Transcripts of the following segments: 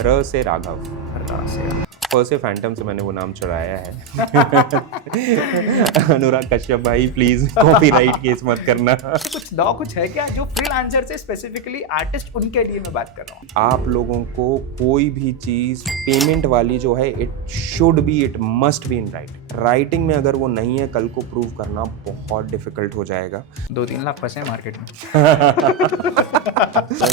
र से राघव, र से फ से फैंटम से मैंने वो नाम चुराया है। अनुराग कश्यप भाई प्लीज कॉपीराइट केस मत करना। कुछ लॉ कुछ है क्या जो फ्रीलांसर से स्पेसिफिकली आर्टिस्ट उनके लिए मैं बात कर रहा हूँ? आप लोगों को कोई भी चीज पेमेंट वाली जो है it should be, it must be in writing में अगर वो नहीं है कल को प्रूव करना बहुत डिफिकल्ट हो जाएगा। 2-3 लाख फंसे हैं मार्केट में।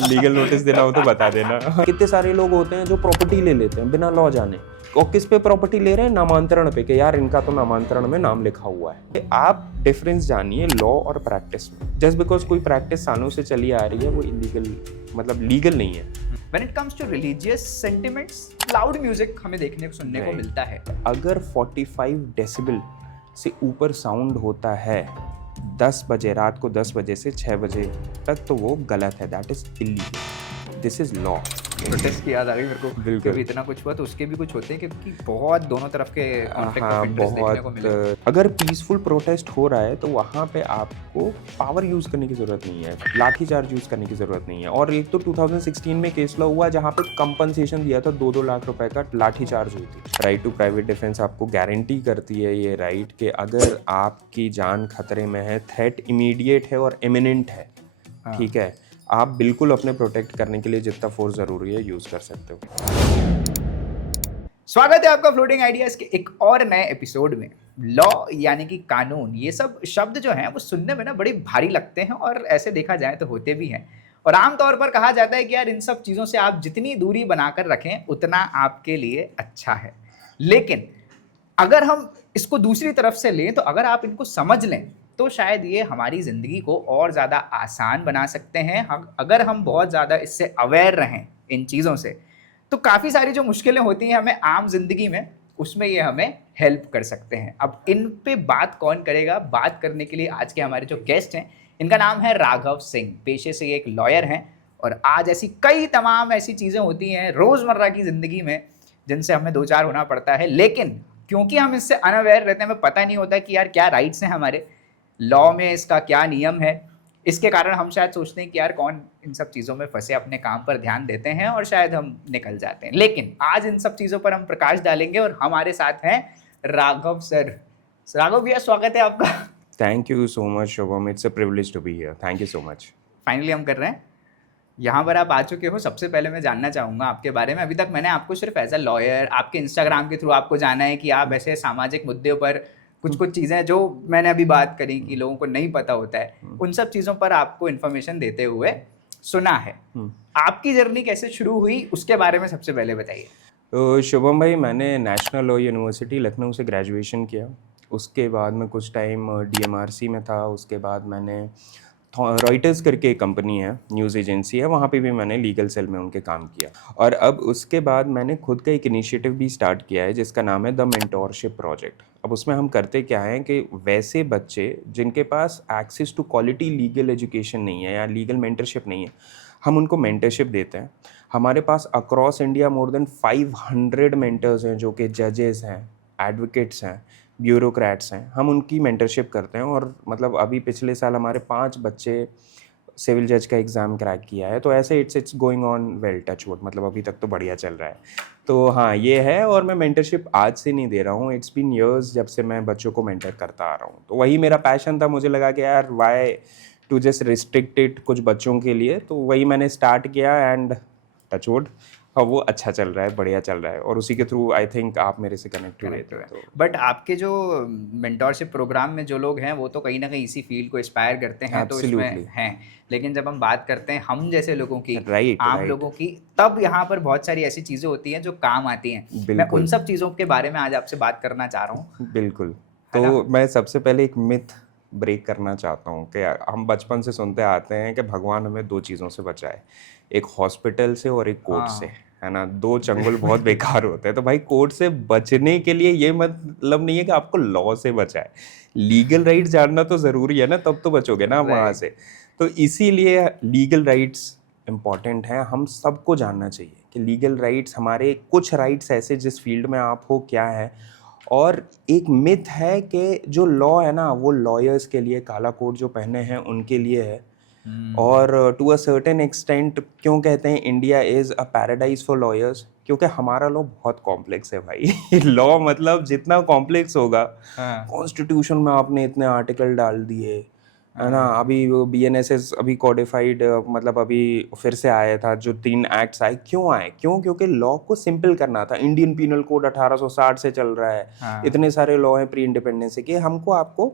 लीगल नोटिस देना हो तो बता देना। कितने सारे लोग होते हैं जो प्रॉपर्टी ले लेते हैं बिना लॉ जाने, और किस पे प्रॉपर्टी ले रहे हैं? नामांतरण पे, कि यार इनका तो नामांतरण में नाम लिखा हुआ है। आप डिफरेंस जानिए लॉ और प्रैक्टिस में। जस्ट बिकॉज कोई प्रैक्टिस सालों से चली आ रही है वो इलीगल, मतलब लीगल नहीं है। When it comes to religious sentiments, loud music हमें देखने को सुनने को मिलता है। अगर 45 डेसिबल से ऊपर साउंड होता है 10 बजे, रात को 10 बजे से 6 बजे तक, तो वो गलत है, that is illegal, this is law. Protest की याद आ गई मेरे को। बिल्कुल। जब इतना कुछ हुआ तो उसके भी कुछ होते हैं क्योंकि बहुत दोनों तरफ के कॉन्फ्लिक्ट ऑफ इंटरेस्ट देखने को मिले। अगर पीसफुल प्रोटेस्ट हो रहा है तो वहाँ पे आपको पावर यूज करने की जरूरत नहीं है, लाठीचार्ज यूज करने की जरूरत नहीं है। और एक तो 2016 में केस लॉ हुआ जहाँ पे कंपनसेशन दिया था 2-2 लाख रुपए का, लाठीचार्ज हुई थी। राइट टू प्राइवेट डिफेंस आपको गारंटी करती है ये राइट कि अगर आपकी जान खतरे में है, थ्रेट इमीडिएट है और इमिनेंट है, ठीक है, आप बिल्कुल अपने प्रोटेक्ट करने के लिए जितना फोर्स जरूरी है यूज कर सकते हो। स्वागत है आपका फ्लोटिंग आइडियाज के एक और नए एपिसोड में। लॉ यानी कि कानून, ये सब शब्द जो हैं वो सुनने में ना बड़े भारी लगते हैं और ऐसे देखा जाए तो होते भी हैं। और आमतौर पर कहा जाता है कि यार इन सब चीज़ों से आप जितनी दूरी बनाकर रखें उतना आपके लिए अच्छा है। लेकिन अगर हम इसको दूसरी तरफ से लें तो अगर आप इनको समझ लें तो शायद ये हमारी ज़िंदगी को और ज़्यादा आसान बना सकते हैं। अगर हम बहुत ज़्यादा इससे अवेयर रहें इन चीज़ों से तो काफ़ी सारी जो मुश्किलें होती हैं हमें आम जिंदगी में, उसमें ये हमें हेल्प कर सकते हैं। अब इन पे बात कौन करेगा? बात करने के लिए आज के हमारे जो गेस्ट हैं, इनका नाम है राघव सिंह। पेशे से ये एक लॉयर हैं और आज ऐसी कई तमाम ऐसी चीज़ें होती हैं रोज़मर्रा की ज़िंदगी में जिनसे हमें दो चार होना पड़ता है, लेकिन क्योंकि हम इससे अनअवेयर रहते हैं, हमें पता नहीं होता कि यार क्या राइट्स हैं हमारे, लॉ में इसका क्या नियम है, इसके कारण हम शायद सोचते हैं कि यार कौन इन सब चीज़ों में फंसे, अपने काम पर ध्यान देते हैं और शायद हम निकल जाते हैं। लेकिन आज इन सब चीज़ों पर हम प्रकाश डालेंगे और हमारे साथ हैं राघव सर। राघव भैया, स्वागत है आपका। Thank you so much Shubham, it's a privilege to be here, thank you so much. Finally हम कर रहे हैं, यहाँ पर आप आ चुके हो। सबसे पहले मैं जानना चाहूँगा आपके बारे में। अभी तक मैंने आपको सिर्फ एज अ लॉयर, आपके इंस्टाग्राम के थ्रू आपको जाना है कि आप ऐसे सामाजिक मुद्दों पर कुछ चीज़ें जो मैंने अभी बात करी कि लोगों को नहीं पता होता है, उन सब चीज़ों पर आपको इन्फॉर्मेशन देते हुए सुना है। आपकी जर्नी कैसे शुरू हुई उसके बारे में सबसे पहले बताइए। तो शुभम भाई, मैंने नेशनल लॉ यूनिवर्सिटी लखनऊ से ग्रेजुएशन किया। उसके बाद मैं कुछ टाइम DMRC में था। उसके बाद मैंने रॉयटर्स करके एक कंपनी है, न्यूज़ एजेंसी है, वहाँ पे भी मैंने लीगल सेल में उनके काम किया। और अब उसके बाद मैंने खुद का एक इनिशिएटिव भी स्टार्ट किया है जिसका नाम है द मेंटोरशिप प्रोजेक्ट। अब उसमें हम करते क्या हैं कि वैसे बच्चे जिनके पास access to quality legal education नहीं है या लीगल मेंटरशिप नहीं है, हम उनको मेंटरशिप देते हैं। हमारे पास across India more than 500 mentors हैं जो कि जजेस हैं, एडवोकेट्स हैं, ब्यूरोक्रेट्स हैं। हम उनकी मेंटरशिप करते हैं और मतलब अभी पिछले साल हमारे 5 बच्चे सिविल जज का एग्ज़ाम क्रैक किया है। तो ऐसे it's going on well, touch wood, मतलब अभी तक तो बढ़िया चल रहा है। तो हाँ, ये है। और मैं मेंटरशिप आज से नहीं दे रहा हूँ, इट्स बीन ईयर्स जब से मैं बच्चों को मेंटर करता आ रहा हूँ। तो वही मेरा पैशन था, मुझे लगा कि यार why to just restrict it कुछ बच्चों के लिए, तो वही मैंने स्टार्ट किया एंड टच वुड और वो अच्छा चल रहा है, बढ़िया चल रहा है। और उसी के थ्रू आई थिंक आप मेरे से कनेक्ट हुए थे। तो बट आपके जो मेंटोरशिप प्रोग्राम में जो लोग हैं वो तो कहीं ना कहीं इसी फील्ड को इंस्पायर करते हैं, तो इसमें हैं। लेकिन जब हम बात करते हैं हम जैसे लोगों की, आम लोगों की, तब यहाँ पर बहुत सारी ऐसी चीज़ें होती हैं जो काम आती हैं। मैं उन सब चीज़ों के बारे में आज आपसे बात करना चाह रहा हूँ। बिल्कुल। तो मैं सबसे पहले एक मिथ ब्रेक करना चाहता हूँ कि हम बचपन से सुनते आते हैं कि भगवान हमें 2 चीज़ों से बचाए, एक हॉस्पिटल से और एक कोर्ट से, है ना। 2 चंगुल बहुत बेकार होते हैं। तो भाई कोर्ट से बचने के लिए ये मतलब नहीं है कि आपको लॉ से बचाए, लीगल राइट्स जानना तो ज़रूरी है ना, तब तो बचोगे ना वहाँ से। तो इसीलिए लीगल राइट्स इम्पॉर्टेंट हैं, हम सबको जानना चाहिए कि लीगल राइट्स, हमारे कुछ राइट्स ऐसे जिस फील्ड में आप हो क्या है। और एक मिथ है कि जो लॉ है ना वो लॉयर्स के लिए, काला कोट जो पहने हैं उनके लिए है। और टू अ सर्टेन एक्सटेंट क्यों कहते हैं India is a paradise for lawyers, क्योंकि हमारा लॉ बहुत कॉम्प्लेक्स है भाई लॉ मतलब जितना कॉम्प्लेक्स होगा, हाँ कॉन्स्टिट्यूशन में आपने इतने आर्टिकल डाल दिए, है ना। हाँ अभी वो BNSS अभी कॉडिफाइड, मतलब अभी फिर से आया था, जो 3 एक्ट्स आए, क्यों आए, क्योंकि लॉ को सिंपल करना था। इंडियन पीनल कोड 1860 से चल रहा है, हाँ। इतने सारे लॉ हैं प्री इंडिपेंडेंस से, कि हमको आपको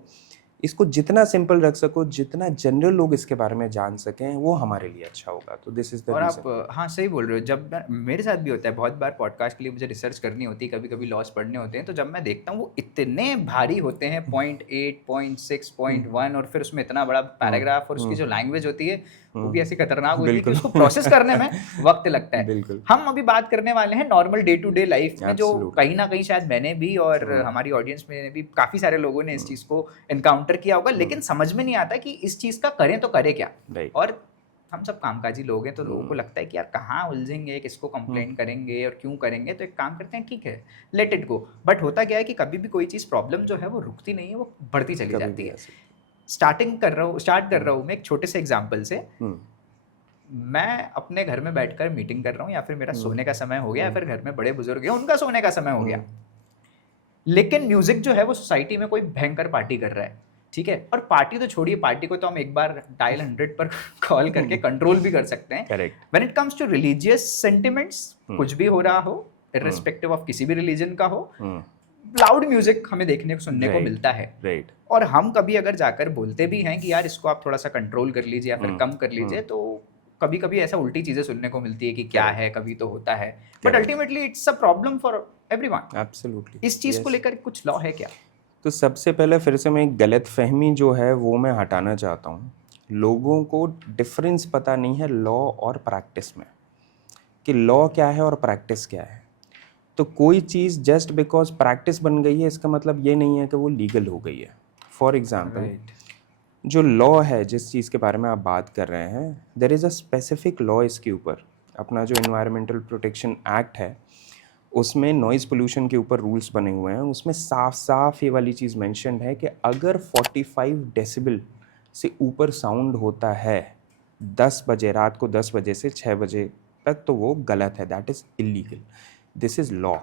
इसको जितना सिंपल रख सको, जितना जनरल लोग इसके बारे में जान सकें, वो हमारे लिए अच्छा होगा। तो दिस इज द और आप रीजन। हाँ सही बोल रहे हो। जब मेरे साथ भी होता है, बहुत बार पॉडकास्ट के लिए मुझे रिसर्च करनी होती है, कभी कभी लॉस पढ़ने होते हैं, तो जब मैं देखता हूँ वो इतने भारी होते हैं, 0.8 0.6 0.1, और फिर उसमें इतना बड़ा पैराग्राफ, और उसकी जो लैंग्वेज होती है वो भी ऐसी खतरनाक होती है कि बिल्कुल उसको प्रोसेस करने में वक्त लगता है। बिल्कुल हम अभी बात करने वाले हैं normal day to day life में, जो एब्सोल्युटली। कहीं ना कहीं शायद मैंने भी और हमारी ऑडियंस में भी काफ़ी सारे लोगों ने इस चीज़ को एनकाउंटर किया होगा, लेकिन समझ में नहीं आता कि इस चीज़ का करें तो करें क्या। राइट। और हम सब कामकाजी लोग हैं, तो लोगों को लगता है कि यार कहाँ उलझेंगे, किसको कंप्लेंट करेंगे और क्यों करेंगे, तो एक काम करते हैं, ठीक है लेट इट गो। बट होता क्या है कि कभी भी कोई चीज़, प्रॉब्लम जो है वो रुकती नहीं है, वो बढ़ती चली कभी जाती भी है। ऐसे। स्टार्ट कर रहा हूँ मैं एक छोटे से एग्जाम्पल से। मैं अपने घर में बैठकर मीटिंग कर रहा हूँ, या फिर मेरा सोने का समय हो गया, या फिर घर में बड़े बुजुर्ग हैं उनका सोने का समय हो गया, लेकिन म्यूजिक जो है वो सोसाइटी में कोई भयंकर पार्टी कर रहा है, ठीक है। और पार्टी तो छोड़िए, पार्टी को तो हम एक बार डायल 100 पर कॉल करके कंट्रोल भी कर सकते हैं। Correct. When it comes to religious sentiments, कुछ भी हो रहा हो, इर्रेस्पेक्टिव ऑफ किसी भी रिलीजन का हो, लाउड म्यूजिक हमें देखने को सुनने को मिलता है। राइट। और हम कभी अगर जाकर बोलते भी हैं कि यार इसको आप थोड़ा सा कंट्रोल कर लीजिए या फिर कम कर लीजिए, तो कभी कभी ऐसा उल्टी चीजें सुनने को मिलती है कि क्या है, कभी तो होता है, but ultimately it's a problem for everyone. Absolutely. इस चीज को लेकर कुछ लॉ है क्या? तो सबसे पहले फिर से मैं एक गलत फहमी जो है वो मैं हटाना चाहता हूँ। लोगों को डिफरेंस पता नहीं है लॉ और प्रैक्टिस में, कि लॉ क्या है और प्रैक्टिस क्या है। तो कोई चीज़ जस्ट बिकॉज प्रैक्टिस बन गई है, इसका मतलब ये नहीं है कि वो लीगल हो गई है। फॉर एग्जाम्पल, जो लॉ है, जिस चीज़ के बारे में आप बात कर रहे हैं, there is a specific law इसके ऊपर। अपना जो एनवायरमेंटल प्रोटेक्शन एक्ट है, उसमें नॉइज़ पोल्यूशन के ऊपर रूल्स बने हुए हैं। उसमें साफ साफ ये वाली चीज़ मेंशन्ड है कि अगर 45 डेसिबल से ऊपर साउंड होता है 10 बजे, रात को 10 बजे से 6 बजे तक, तो वो गलत है, that is illegal, this is law.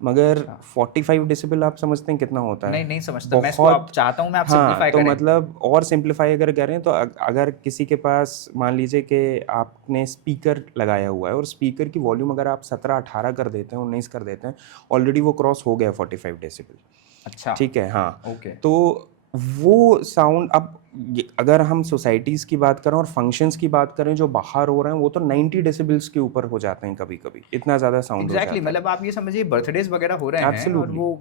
मगर 45 डेसिबल आप समझते हैं कितना होता है? नहीं समझता मैं इसको, आप चाहता हूँ मैं आप सिंप्लीफाई तो करें। मतलब और सिंप्लीफाई अगर करें तो अगर किसी के पास मान लीजिए कि आपने स्पीकर लगाया हुआ है, और स्पीकर की वॉल्यूम अगर आप 17-18 कर देते हैं, 19 कर देते हैं, ऑलरेडी वो क्रॉस हो गया 45 डेसिबल। अच्छा, ठीक है, हाँ। ओके। तो वो साउंड, अब अगर हम सोसाइटीज़ की बात करें और फंक्शंस की बात करें जो बाहर हो रहे हैं, वो तो 90 डेसिबल्स के ऊपर हो जाते हैं कभी कभी, इतना ज़्यादा साउंड हो जाता एग्जैक्टली, है। मतलब आप ये समझिए बर्थडेज वगैरह हो रहे हैं, और एब्सोल्युटली। वो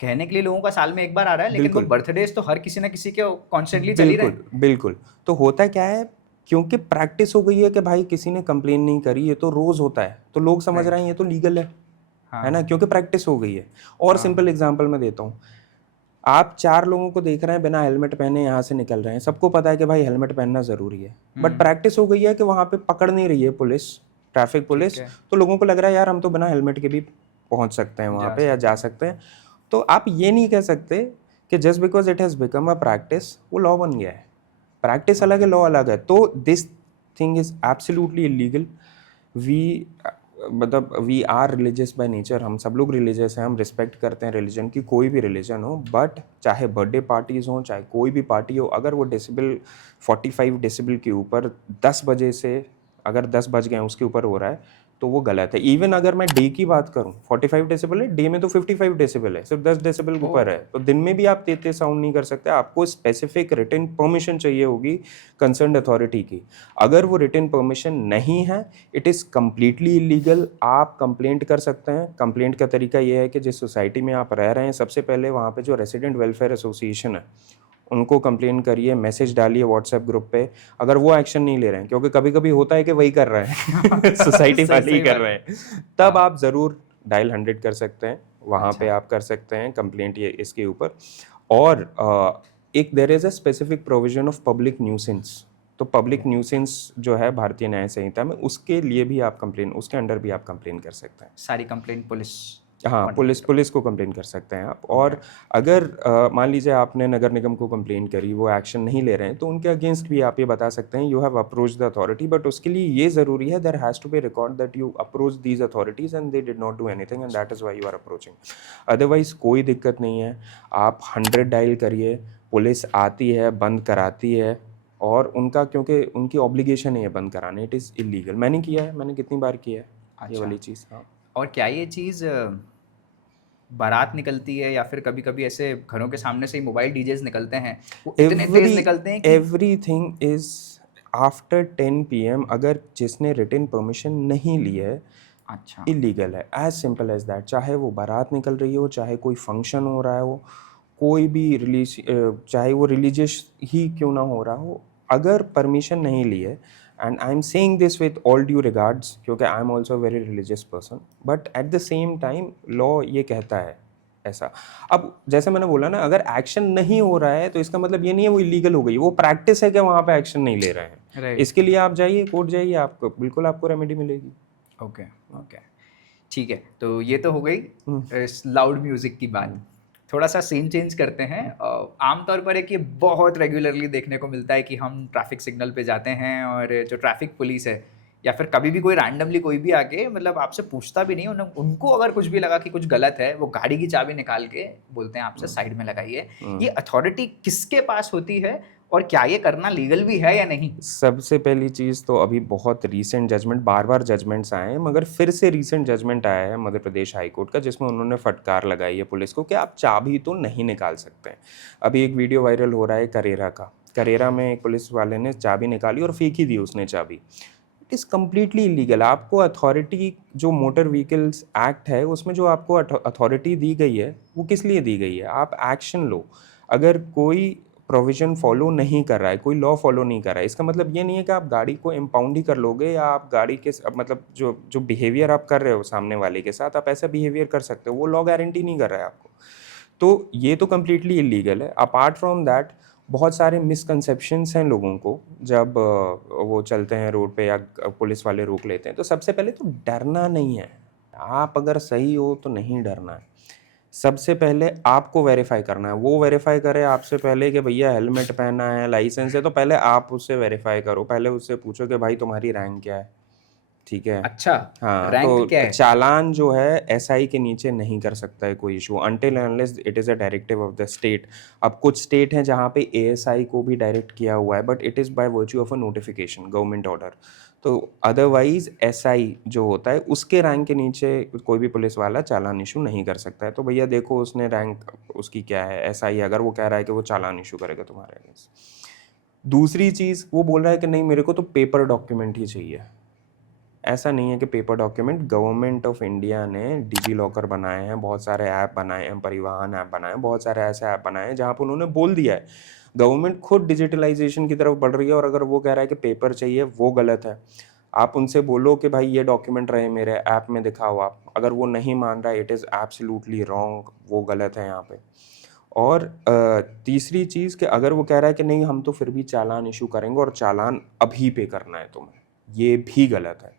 कहने के लिए लोगों का साल में एक बार आ रहा है, लेकिन वो बिल्कुल बर्थडेज तो हर किसी ना किसी के कॉन्स्टेंटली चल ही रहे हैं। बिल्कुल बिल्कुल। तो होता क्या है, क्योंकि प्रैक्टिस हो गई है कि भाई किसी ने कंप्लेन नहीं करी, ये तो रोज होता है, तो लोग समझ रहे हैं ये तो लीगल है ना, क्योंकि प्रैक्टिस हो गई है। और सिंपल एग्जांपल मैं देता हूँ, आप 4 लोगों को देख रहे हैं बिना हेलमेट पहने यहाँ से निकल रहे हैं, सबको पता है कि भाई हेलमेट पहनना ज़रूरी है, बट प्रैक्टिस हो गई है कि वहाँ पे पकड़ नहीं रही है पुलिस, ट्रैफिक पुलिस, तो लोगों को लग रहा है यार हम तो बिना हेलमेट के भी पहुँच सकते हैं वहाँ पे या जा सकते हैं। तो आप ये नहीं कह सकते कि just because it has become a practice वो लॉ बन गया है। प्रैक्टिस अलग है, लॉ अलग है। तो this thing is absolutely illegal. We मतलब we are religious by nature, हम सब लोग रिलीजियस हैं, हम रिस्पेक्ट करते हैं रिलीजन की, कोई भी रिलीजन हो, बट चाहे बर्थडे पार्टीज़ हों, चाहे कोई भी पार्टी हो, अगर वो डेसिबल 45 डेसिबल के ऊपर 10 बजे से, अगर 10 बज गए उसके ऊपर हो रहा है, तो वो गलत है। इवन अगर मैं डे की बात करूं, 45 डेसिबल है, डे में तो 55 डेसिबल है, सिर्फ 10 डेसिबल के ऊपर है, तो दिन में भी आप तेज साउंड नहीं कर सकते। आपको स्पेसिफिक रिटन परमिशन चाहिए होगी कंसर्न्ड अथॉरिटी की। अगर वो रिटन परमिशन नहीं है, इट इज़ कम्प्लीटली इलीगल। आप कंप्लेंट कर सकते हैं। कंप्लेंट का तरीका ये है कि जिस सोसाइटी में आप रह रहे हैं, सबसे पहले वहाँ पे जो रेसिडेंट वेलफेयर एसोसिएशन है उनको कंप्लेन करिए, मैसेज डालिए व्हाट्सएप ग्रुप पे। अगर वो एक्शन नहीं ले रहे हैं, क्योंकि कभी कभी होता है कि वही कर रहे हैं सोसाइटी वाले ही कर रहे हैं, तब आप ज़रूर डायल 100 कर सकते हैं, वहाँ पे आप कर सकते हैं कंप्लेंट ये इसके ऊपर। और एक there is a specific provision of public nuisance. तो पब्लिक न्यूसेंस जो है भारतीय न्याय संहिता में, उसके लिए भी आप कंप्लेन, उसके अंडर भी आप कंप्लेन कर सकते हैं। सारी कंप्लेंट पुलिस हाँ, पुलिस को कंप्लेन कर सकते हैं आप। और अगर मान लीजिए आपने नगर निगम को कंप्लेन करी, वो एक्शन नहीं ले रहे हैं, तो उनके अगेंस्ट भी आप ये बता सकते हैं you have approach the authority, but उसके लिए ये ज़रूरी है there has to be record that you approach these authorities and they did not do anything and that is why you are approaching. Otherwise कोई दिक्कत नहीं है, आप 100 डायल करिए, पुलिस आती है, बंद कराती है, और उनका क्योंकि उनकी ऑब्लिगेशन है ये बंद कराने, इट इज़ इलीगल। मैंने किया है, मैंने कितनी बार किया है ये वाली चीज़। हाँ, और क्या ये चीज़ बारात निकलती है या फिर कभी कभी ऐसे घरों के सामने से ही मोबाइल डीजेस निकलते हैं, वो इतने तेज निकलते हैं कि एवरीथिंग इज आफ्टर 10 PM, अगर जिसने रिटन परमिशन नहीं ली है अच्छा इलीगल है, एज सिंपल एज दैट। चाहे वो बारात निकल रही हो, चाहे कोई फंक्शन हो रहा हो, कोई भी चाहे वो रिलीजियस ही क्यों ना हो रहा हो, अगर परमिशन नहीं ली है, and I am saying this with all due regards क्योंकि I am also very religious person, but at the same time law ये कहता है ऐसा। अब जैसे मैंने बोला ना, अगर एक्शन नहीं हो रहा है तो इसका मतलब ये नहीं है वो इलीगल हो गई, वो प्रैक्टिस है कि वहाँ पे एक्शन नहीं ले रहे हैं। राइट। इसके लिए आप जाइए, कोर्ट जाइए, आपको बिल्कुल आपको रेमेडी मिलेगी। ओके ओके ठीक है, तो ये तो हो गई इस लाउड म्यूजिक की बात। थोड़ा सा सीन चेंज करते हैं। आमतौर पर एक ये बहुत रेगुलरली देखने को मिलता है कि हम ट्रैफिक सिग्नल पे जाते हैं और जो ट्रैफिक पुलिस है या फिर कभी भी कोई रैंडमली कोई भी आके मतलब आपसे पूछता भी नहीं, उनको अगर कुछ भी लगा कि कुछ गलत है, वो गाड़ी की चाबी निकाल के बोलते हैं आपसे साइड में लगाइए। ये अथॉरिटी किसके पास होती है और क्या ये करना लीगल भी है या नहीं? सबसे पहली चीज़ तो अभी बहुत रीसेंट जजमेंट, बार बार जजमेंट्स आए हैं, मगर फिर से रीसेंट जजमेंट आया है मध्य प्रदेश हाई कोर्ट का, जिसमें उन्होंने फटकार लगाई है पुलिस को कि आप चाबी तो नहीं निकाल सकते हैं। अभी एक वीडियो वायरल हो रहा है करेरा का, करेरा में एक पुलिस वाले ने चाबी निकाली और फेंक ही दी उसने चाबी। It is completely illegal. आपको अथॉरिटी, जो मोटर व्हीकल्स एक्ट है उसमें जो आपको अथॉरिटी दी गई है वो किस लिए दी गई है? आप एक्शन लो। अगर कोई प्रोविज़न फॉलो नहीं कर रहा है, कोई लॉ फॉलो नहीं कर रहा है, इसका मतलब ये नहीं है कि आप गाड़ी को इम्पाउंड ही कर लोगे, या आप गाड़ी के मतलब जो जो बिहेवियर आप कर रहे हो सामने वाले के साथ, आप ऐसा बिहेवियर कर सकते हो, वो लॉ गारंटी नहीं कर रहा है आपको। तो ये तो कम्प्लीटली इलीगल है। अपार्ट फ्रॉम दैट बहुत सारे मिसकंसेप्शंस हैं लोगों को जब वो चलते हैं रोड पे या पुलिस वाले रोक लेते हैं। तो सबसे पहले तो डरना नहीं है, आप अगर सही हो तो नहीं डरना है। सबसे पहले आपको वेरीफाई करना है, वो वेरीफाई करे आपसे पहले कि भैया हेलमेट पहना है, लाइसेंस है, तो पहले आप उससे वेरीफाई करो। पहले उससे पूछो कि भाई तुम्हारी रैंक क्या है, ठीक है? अच्छा, हाँ, रैंक क्या तो है? चालान जो है एसआई के नीचे नहीं कर सकता है कोई issue, until unless it is a directive of the state. अब कुछ स्टेट हैं जहाँ पे एएसआई को भी डायरेक्ट किया हुआ है, but it is by virtue of a notification, government order. तो अदरवाइज एसआई जो होता है उसके रैंक के नीचे कोई भी पुलिस वाला चालान इशू नहीं कर सकता है। तो भैया देखो उसने रैंक उसकी क्या है, एसआई, अगर वो कह रहा है कि वो चालान इशू करेगा तुम्हारे अगेंस्ट। दूसरी चीज़, वो बोल रहा है कि नहीं मेरे को तो पेपर डॉक्यूमेंट ही चाहिए। ऐसा नहीं है कि paper document, government of India ने डिजी लॉकर बनाए हैं, बहुत सारे ऐप बनाए हैं, परिवहन ऐप बनाए हैं, बहुत सारे ऐसे ऐप बनाए हैं जहाँ पर उन्होंने बोल दिया है गवर्नमेंट खुद डिजिटलाइजेशन की तरफ बढ़ रही है, और अगर वो कह रहा है कि पेपर चाहिए वो गलत है। आप उनसे बोलो कि भाई ये डॉक्यूमेंट रहे मेरे ऐप में दिखाओ आप, अगर वो नहीं मान रहा है इट इज़ एब्सोल्युटली रॉन्ग, वो गलत है यहाँ पे। और तीसरी चीज़ कि अगर वो कह रहा है कि नहीं हम तो फिर भी चालान इशू करेंगे और चालान अभी पे करना है तुम्हें, ये भी गलत है।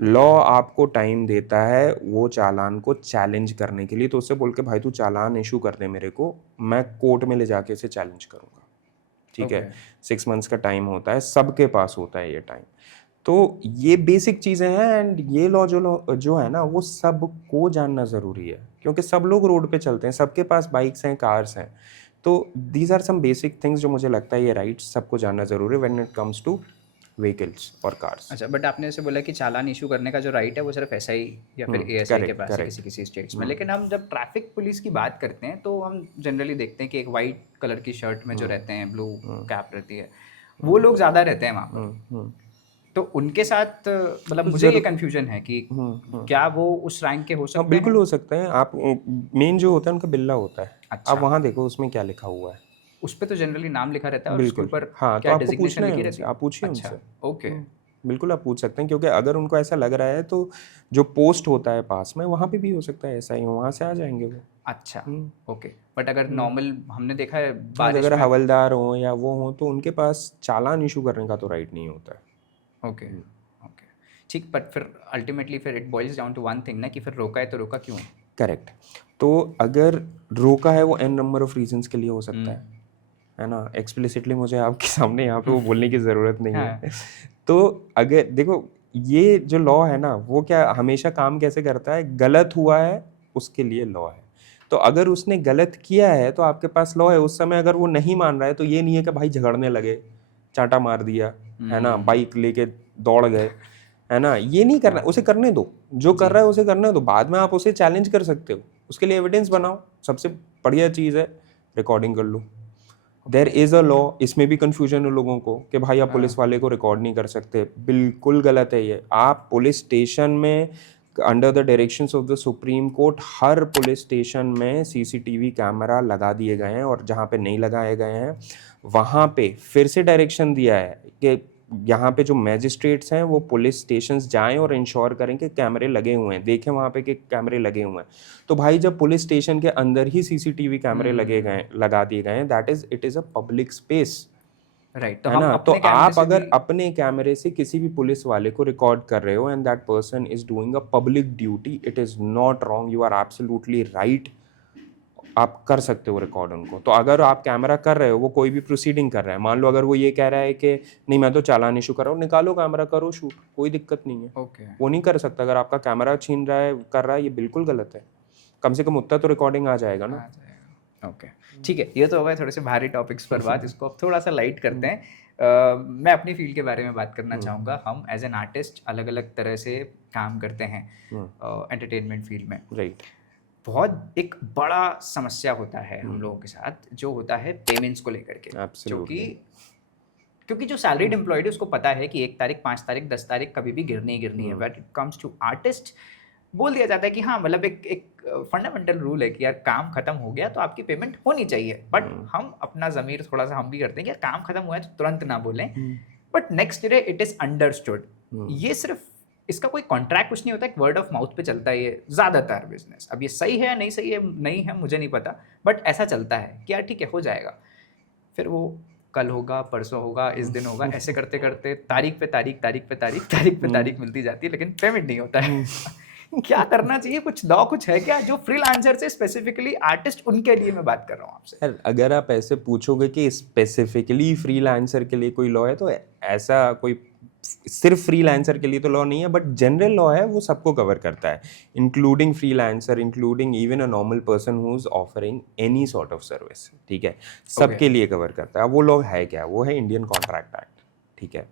लॉ आपको टाइम देता है वो चालान को चैलेंज करने के लिए, तो उससे बोल के भाई तू चालान इशू कर दे मेरे को, मैं कोर्ट में ले जाके इसे चैलेंज करूँगा, ठीक है? 6 मंथ्स का टाइम होता है, सबके पास होता है ये टाइम। तो ये बेसिक चीज़ें हैं, एंड ये लॉ जो है ना वो सबको जानना ज़रूरी है, क्योंकि सब लोग रोड पे चलते हैं, सबके पास बाइक्स हैं, कार्स हैं। तो these are some basic things जो मुझे लगता है ये राइट्स सबको जानना ज़रूरी है when it comes two vehicles और कार्स। अच्छा, बट आपने जैसे बोला कि चालान इशू करने का जो राइट है वो सिर्फ एसआई या फिर एएसआई के करेक्ट पास है करेक्ट। किसी किसी स्टेट्स में, लेकिन हम जब ट्रैफिक पुलिस की बात करते हैं तो हम जनरली देखते हैं कि एक वाइट कलर की शर्ट में जो रहते हैं, ब्लू कैप रहती है, वो लोग ज़्यादा रहते हैं वहाँ पर। तो उनके साथ मतलब तो मुझे ये कन्फ्यूजन है कि क्या वो उस रैंक के हो हाँ सकते बिल्कुल हैं? हो सकते हैं। आप मेन जो होता है उनका बिल्ला होता है, आप अच्छा, वहाँ देखो उसमें क्या लिखा हुआ है। उस पे तो जनरली नाम लिखा रहता है और उसके बिल्कुल, ऊपर हाँ, तो क्या आपको डेजिग्नेशन पूछना है लिखी उनसे, रहती है? आप पूछिए अच्छा, उनसे। ओके, बिल्कुल आप पूछ सकते हैं, क्योंकि अगर उनको ऐसा लग रहा है तो जो पोस्ट होता है पास में वहाँ पे भी हो सकता है ऐसा ही हो, वहाँ से आ जाएंगे वो। अच्छा, ओके। बट अगर नॉर्मल हमने देखा है हाँ, बारिश अगर में, हवलदार हो या वो हो तो उनके पास चालान इशू करने का तो राइट नहीं होता है। ओके ओके ठीक, बट फिर अल्टीमेटली फिर it boils down to one thing ना कि फिर रोका है तो रोका क्यों? करेक्ट। तो अगर रोका है वो एन नंबर ऑफ रीजंस के लिए हो सकता है ना, एक्सप्लिसिटली मुझे आपके सामने यहाँ पे वो बोलने की ज़रूरत नहीं है। तो अगर देखो ये जो लॉ है ना वो क्या हमेशा काम कैसे करता है, गलत हुआ है उसके लिए लॉ है। तो अगर उसने गलत किया है तो आपके पास लॉ है, उस समय अगर वो नहीं मान रहा है तो ये नहीं है कि भाई झगड़ने लगे, चांटा मार दिया, है ना, बाइक लेके दौड़ गए, है ना, ये नहीं करना, उसे करने दो, जो कर रहा है उसे करने दो, बाद में आप उसे चैलेंज कर सकते हो, उसके लिए एविडेंस बनाओ, सबसे बढ़िया चीज़ है रिकॉर्डिंग कर लो। देयर इज अ लॉ, इसमें भी कंफ्यूजन है लोगों को कि भाई आप पुलिस वाले को रिकॉर्ड नहीं कर सकते, बिल्कुल गलत है ये। आप पुलिस स्टेशन में under the directions of the supreme court her police station में सीसीटीवी कैमरा लगा दिए गए हैं, और जहाँ पे नहीं लगाए गए हैं वहाँ पे फिर से डायरेक्शन दिया है कि यहाँ पे जो मैजिस्ट्रेट्स हैं वो पुलिस स्टेशंस जाएं और इंश्योर करें कि कैमरे लगे हुए हैं, देखें वहाँ पे कि कैमरे लगे हुए हैं। तो भाई जब पुलिस स्टेशन के अंदर ही सीसीटीवी कैमरे लगा दिए गए हैं, that is it is a public space, right. तो है हम ना। तो अपने कैमरे आप से अगर भी अपने कैमरे से किसी भी पुलिस वाले को रिकॉर्ड कर रहे हो and that person is doing a public duty, it is not wrong, you are absolutely right, आप कर सकते हो रिकॉर्ड उनको। तो अगर आप कैमरा कर रहे हो, वो कोई भी प्रोसीडिंग कर रहा है, मान लो अगर वो ये कह रहा है कि नहीं मैं तो चालान इशू कर रहा हूँ, निकालो कैमरा, करो शूट, कोई दिक्कत नहीं है। ओके वो नहीं कर सकता, अगर आपका कैमरा छीन रहा है, कर रहा है, ये बिल्कुल गलत है। कम से कम उतना तो रिकॉर्डिंग आ जाएगा ना। ओके ठीक है, ये तो हो गए थोड़े से भारी टॉपिक्स पर बात, इसको अब थोड़ा सा लाइट करते हैं। मैं अपनी फील्ड के बारे में बात करना चाहूँगा। हम एज एन आर्टिस्ट अलग अलग तरह से काम करते हैं एंटरटेनमेंट फील्ड में। राइट। बहुत एक बड़ा समस्या होता है हम लोगों के साथ, जो होता है पेमेंट्स को लेकर के। Absolutely. क्योंकि जो सैलरीड एम्प्लॉयड है उसको पता है कि 1 तारीख, 5 तारीख, 10 तारीख कभी भी गिरनी ही गिरनी है। But it comes to artist, बोल दिया जाता है कि हाँ मतलब एक फंडामेंटल रूल है कि यार काम खत्म हो गया तो आपकी पेमेंट होनी चाहिए। बट हम अपना ज़मीर थोड़ा सा हम भी करते हैं कि यार काम खत्म हुआ है तो तुरंत ना बोलें, but next day it is understood. ये सिर्फ इसका कोई कॉन्ट्रैक्ट कुछ नहीं होता, एक वर्ड ऑफ माउथ पे चलता है ये ज़्यादातर बिजनेस। अब ये सही है या नहीं सही है, नहीं है मुझे नहीं पता, बट ऐसा चलता है कि यार ठीक है हो जाएगा, फिर वो कल होगा, परसों होगा, इस दिन होगा, ऐसे करते करते तारीख पे तारीख, तारीख पे तारीख, तारीख पे तारीख मिलती जाती है, लेकिन पेमेंट नहीं होता है। क्या करना चाहिए, कुछ लॉ कुछ है क्या जो फ्रीलांसर से स्पेसिफिकली आर्टिस्ट उनके लिए मैं बात कर रहा हूँ आपसे? यार अगर आप ऐसे पूछोगे कि स्पेसिफिकली फ्रीलांसर के लिए कोई लॉ है, तो ऐसा कोई सिर्फ फ्रीलांसर के लिए तो लॉ नहीं है, बट जनरल लॉ है, वो सबको कवर करता है, including freelancer, including even a normal person who is offering any sort of service. ठीक है, सबके लिए कवर करता है। अब वो लॉ है क्या, वो है इंडियन कॉन्ट्रैक्ट एक्ट। ठीक है,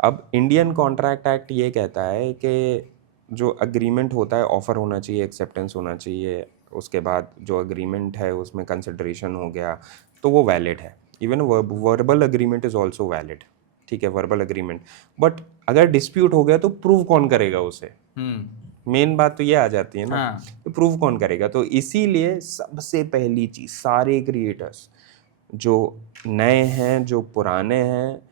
अब इंडियन कॉन्ट्रैक्ट एक्ट ये कहता है कि जो अग्रीमेंट होता है, ऑफर होना चाहिए, एक्सेप्टेंस होना चाहिए, उसके बाद जो अग्रीमेंट है उसमें कंसिडरेशन हो गया तो वो वैलिड है। Even verbal agreement is also valid. ठीक है, वर्बल अग्रीमेंट। बट अगर डिस्प्यूट हो गया तो प्रूव कौन करेगा उसे, मेन बात तो ये आ जाती है ना। तो प्रूव कौन करेगा, तो इसीलिए सबसे पहली चीज सारे क्रिएटर्स जो नए हैं जो पुराने हैं,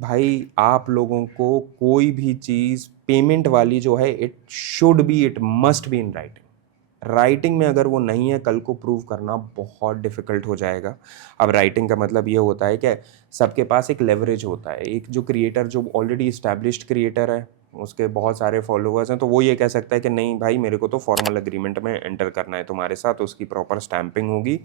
भाई आप लोगों को कोई भी चीज़ पेमेंट वाली जो है, it should be, it must be in writing. Writing में अगर वो नहीं है, कल को प्रूव करना बहुत डिफिकल्ट हो जाएगा। अब राइटिंग का मतलब ये होता है कि सबके पास एक लेवरेज होता है। एक जो क्रिएटर जो ऑलरेडी इस्टेब्लिश्ड क्रिएटर है, उसके बहुत सारे फॉलोअर्स हैं, तो वो ये कह सकता है कि नहीं भाई मेरे को तो फॉर्मल अग्रीमेंट में एंटर करना है तुम्हारे साथ, उसकी प्रॉपर स्टैंपिंग होगी,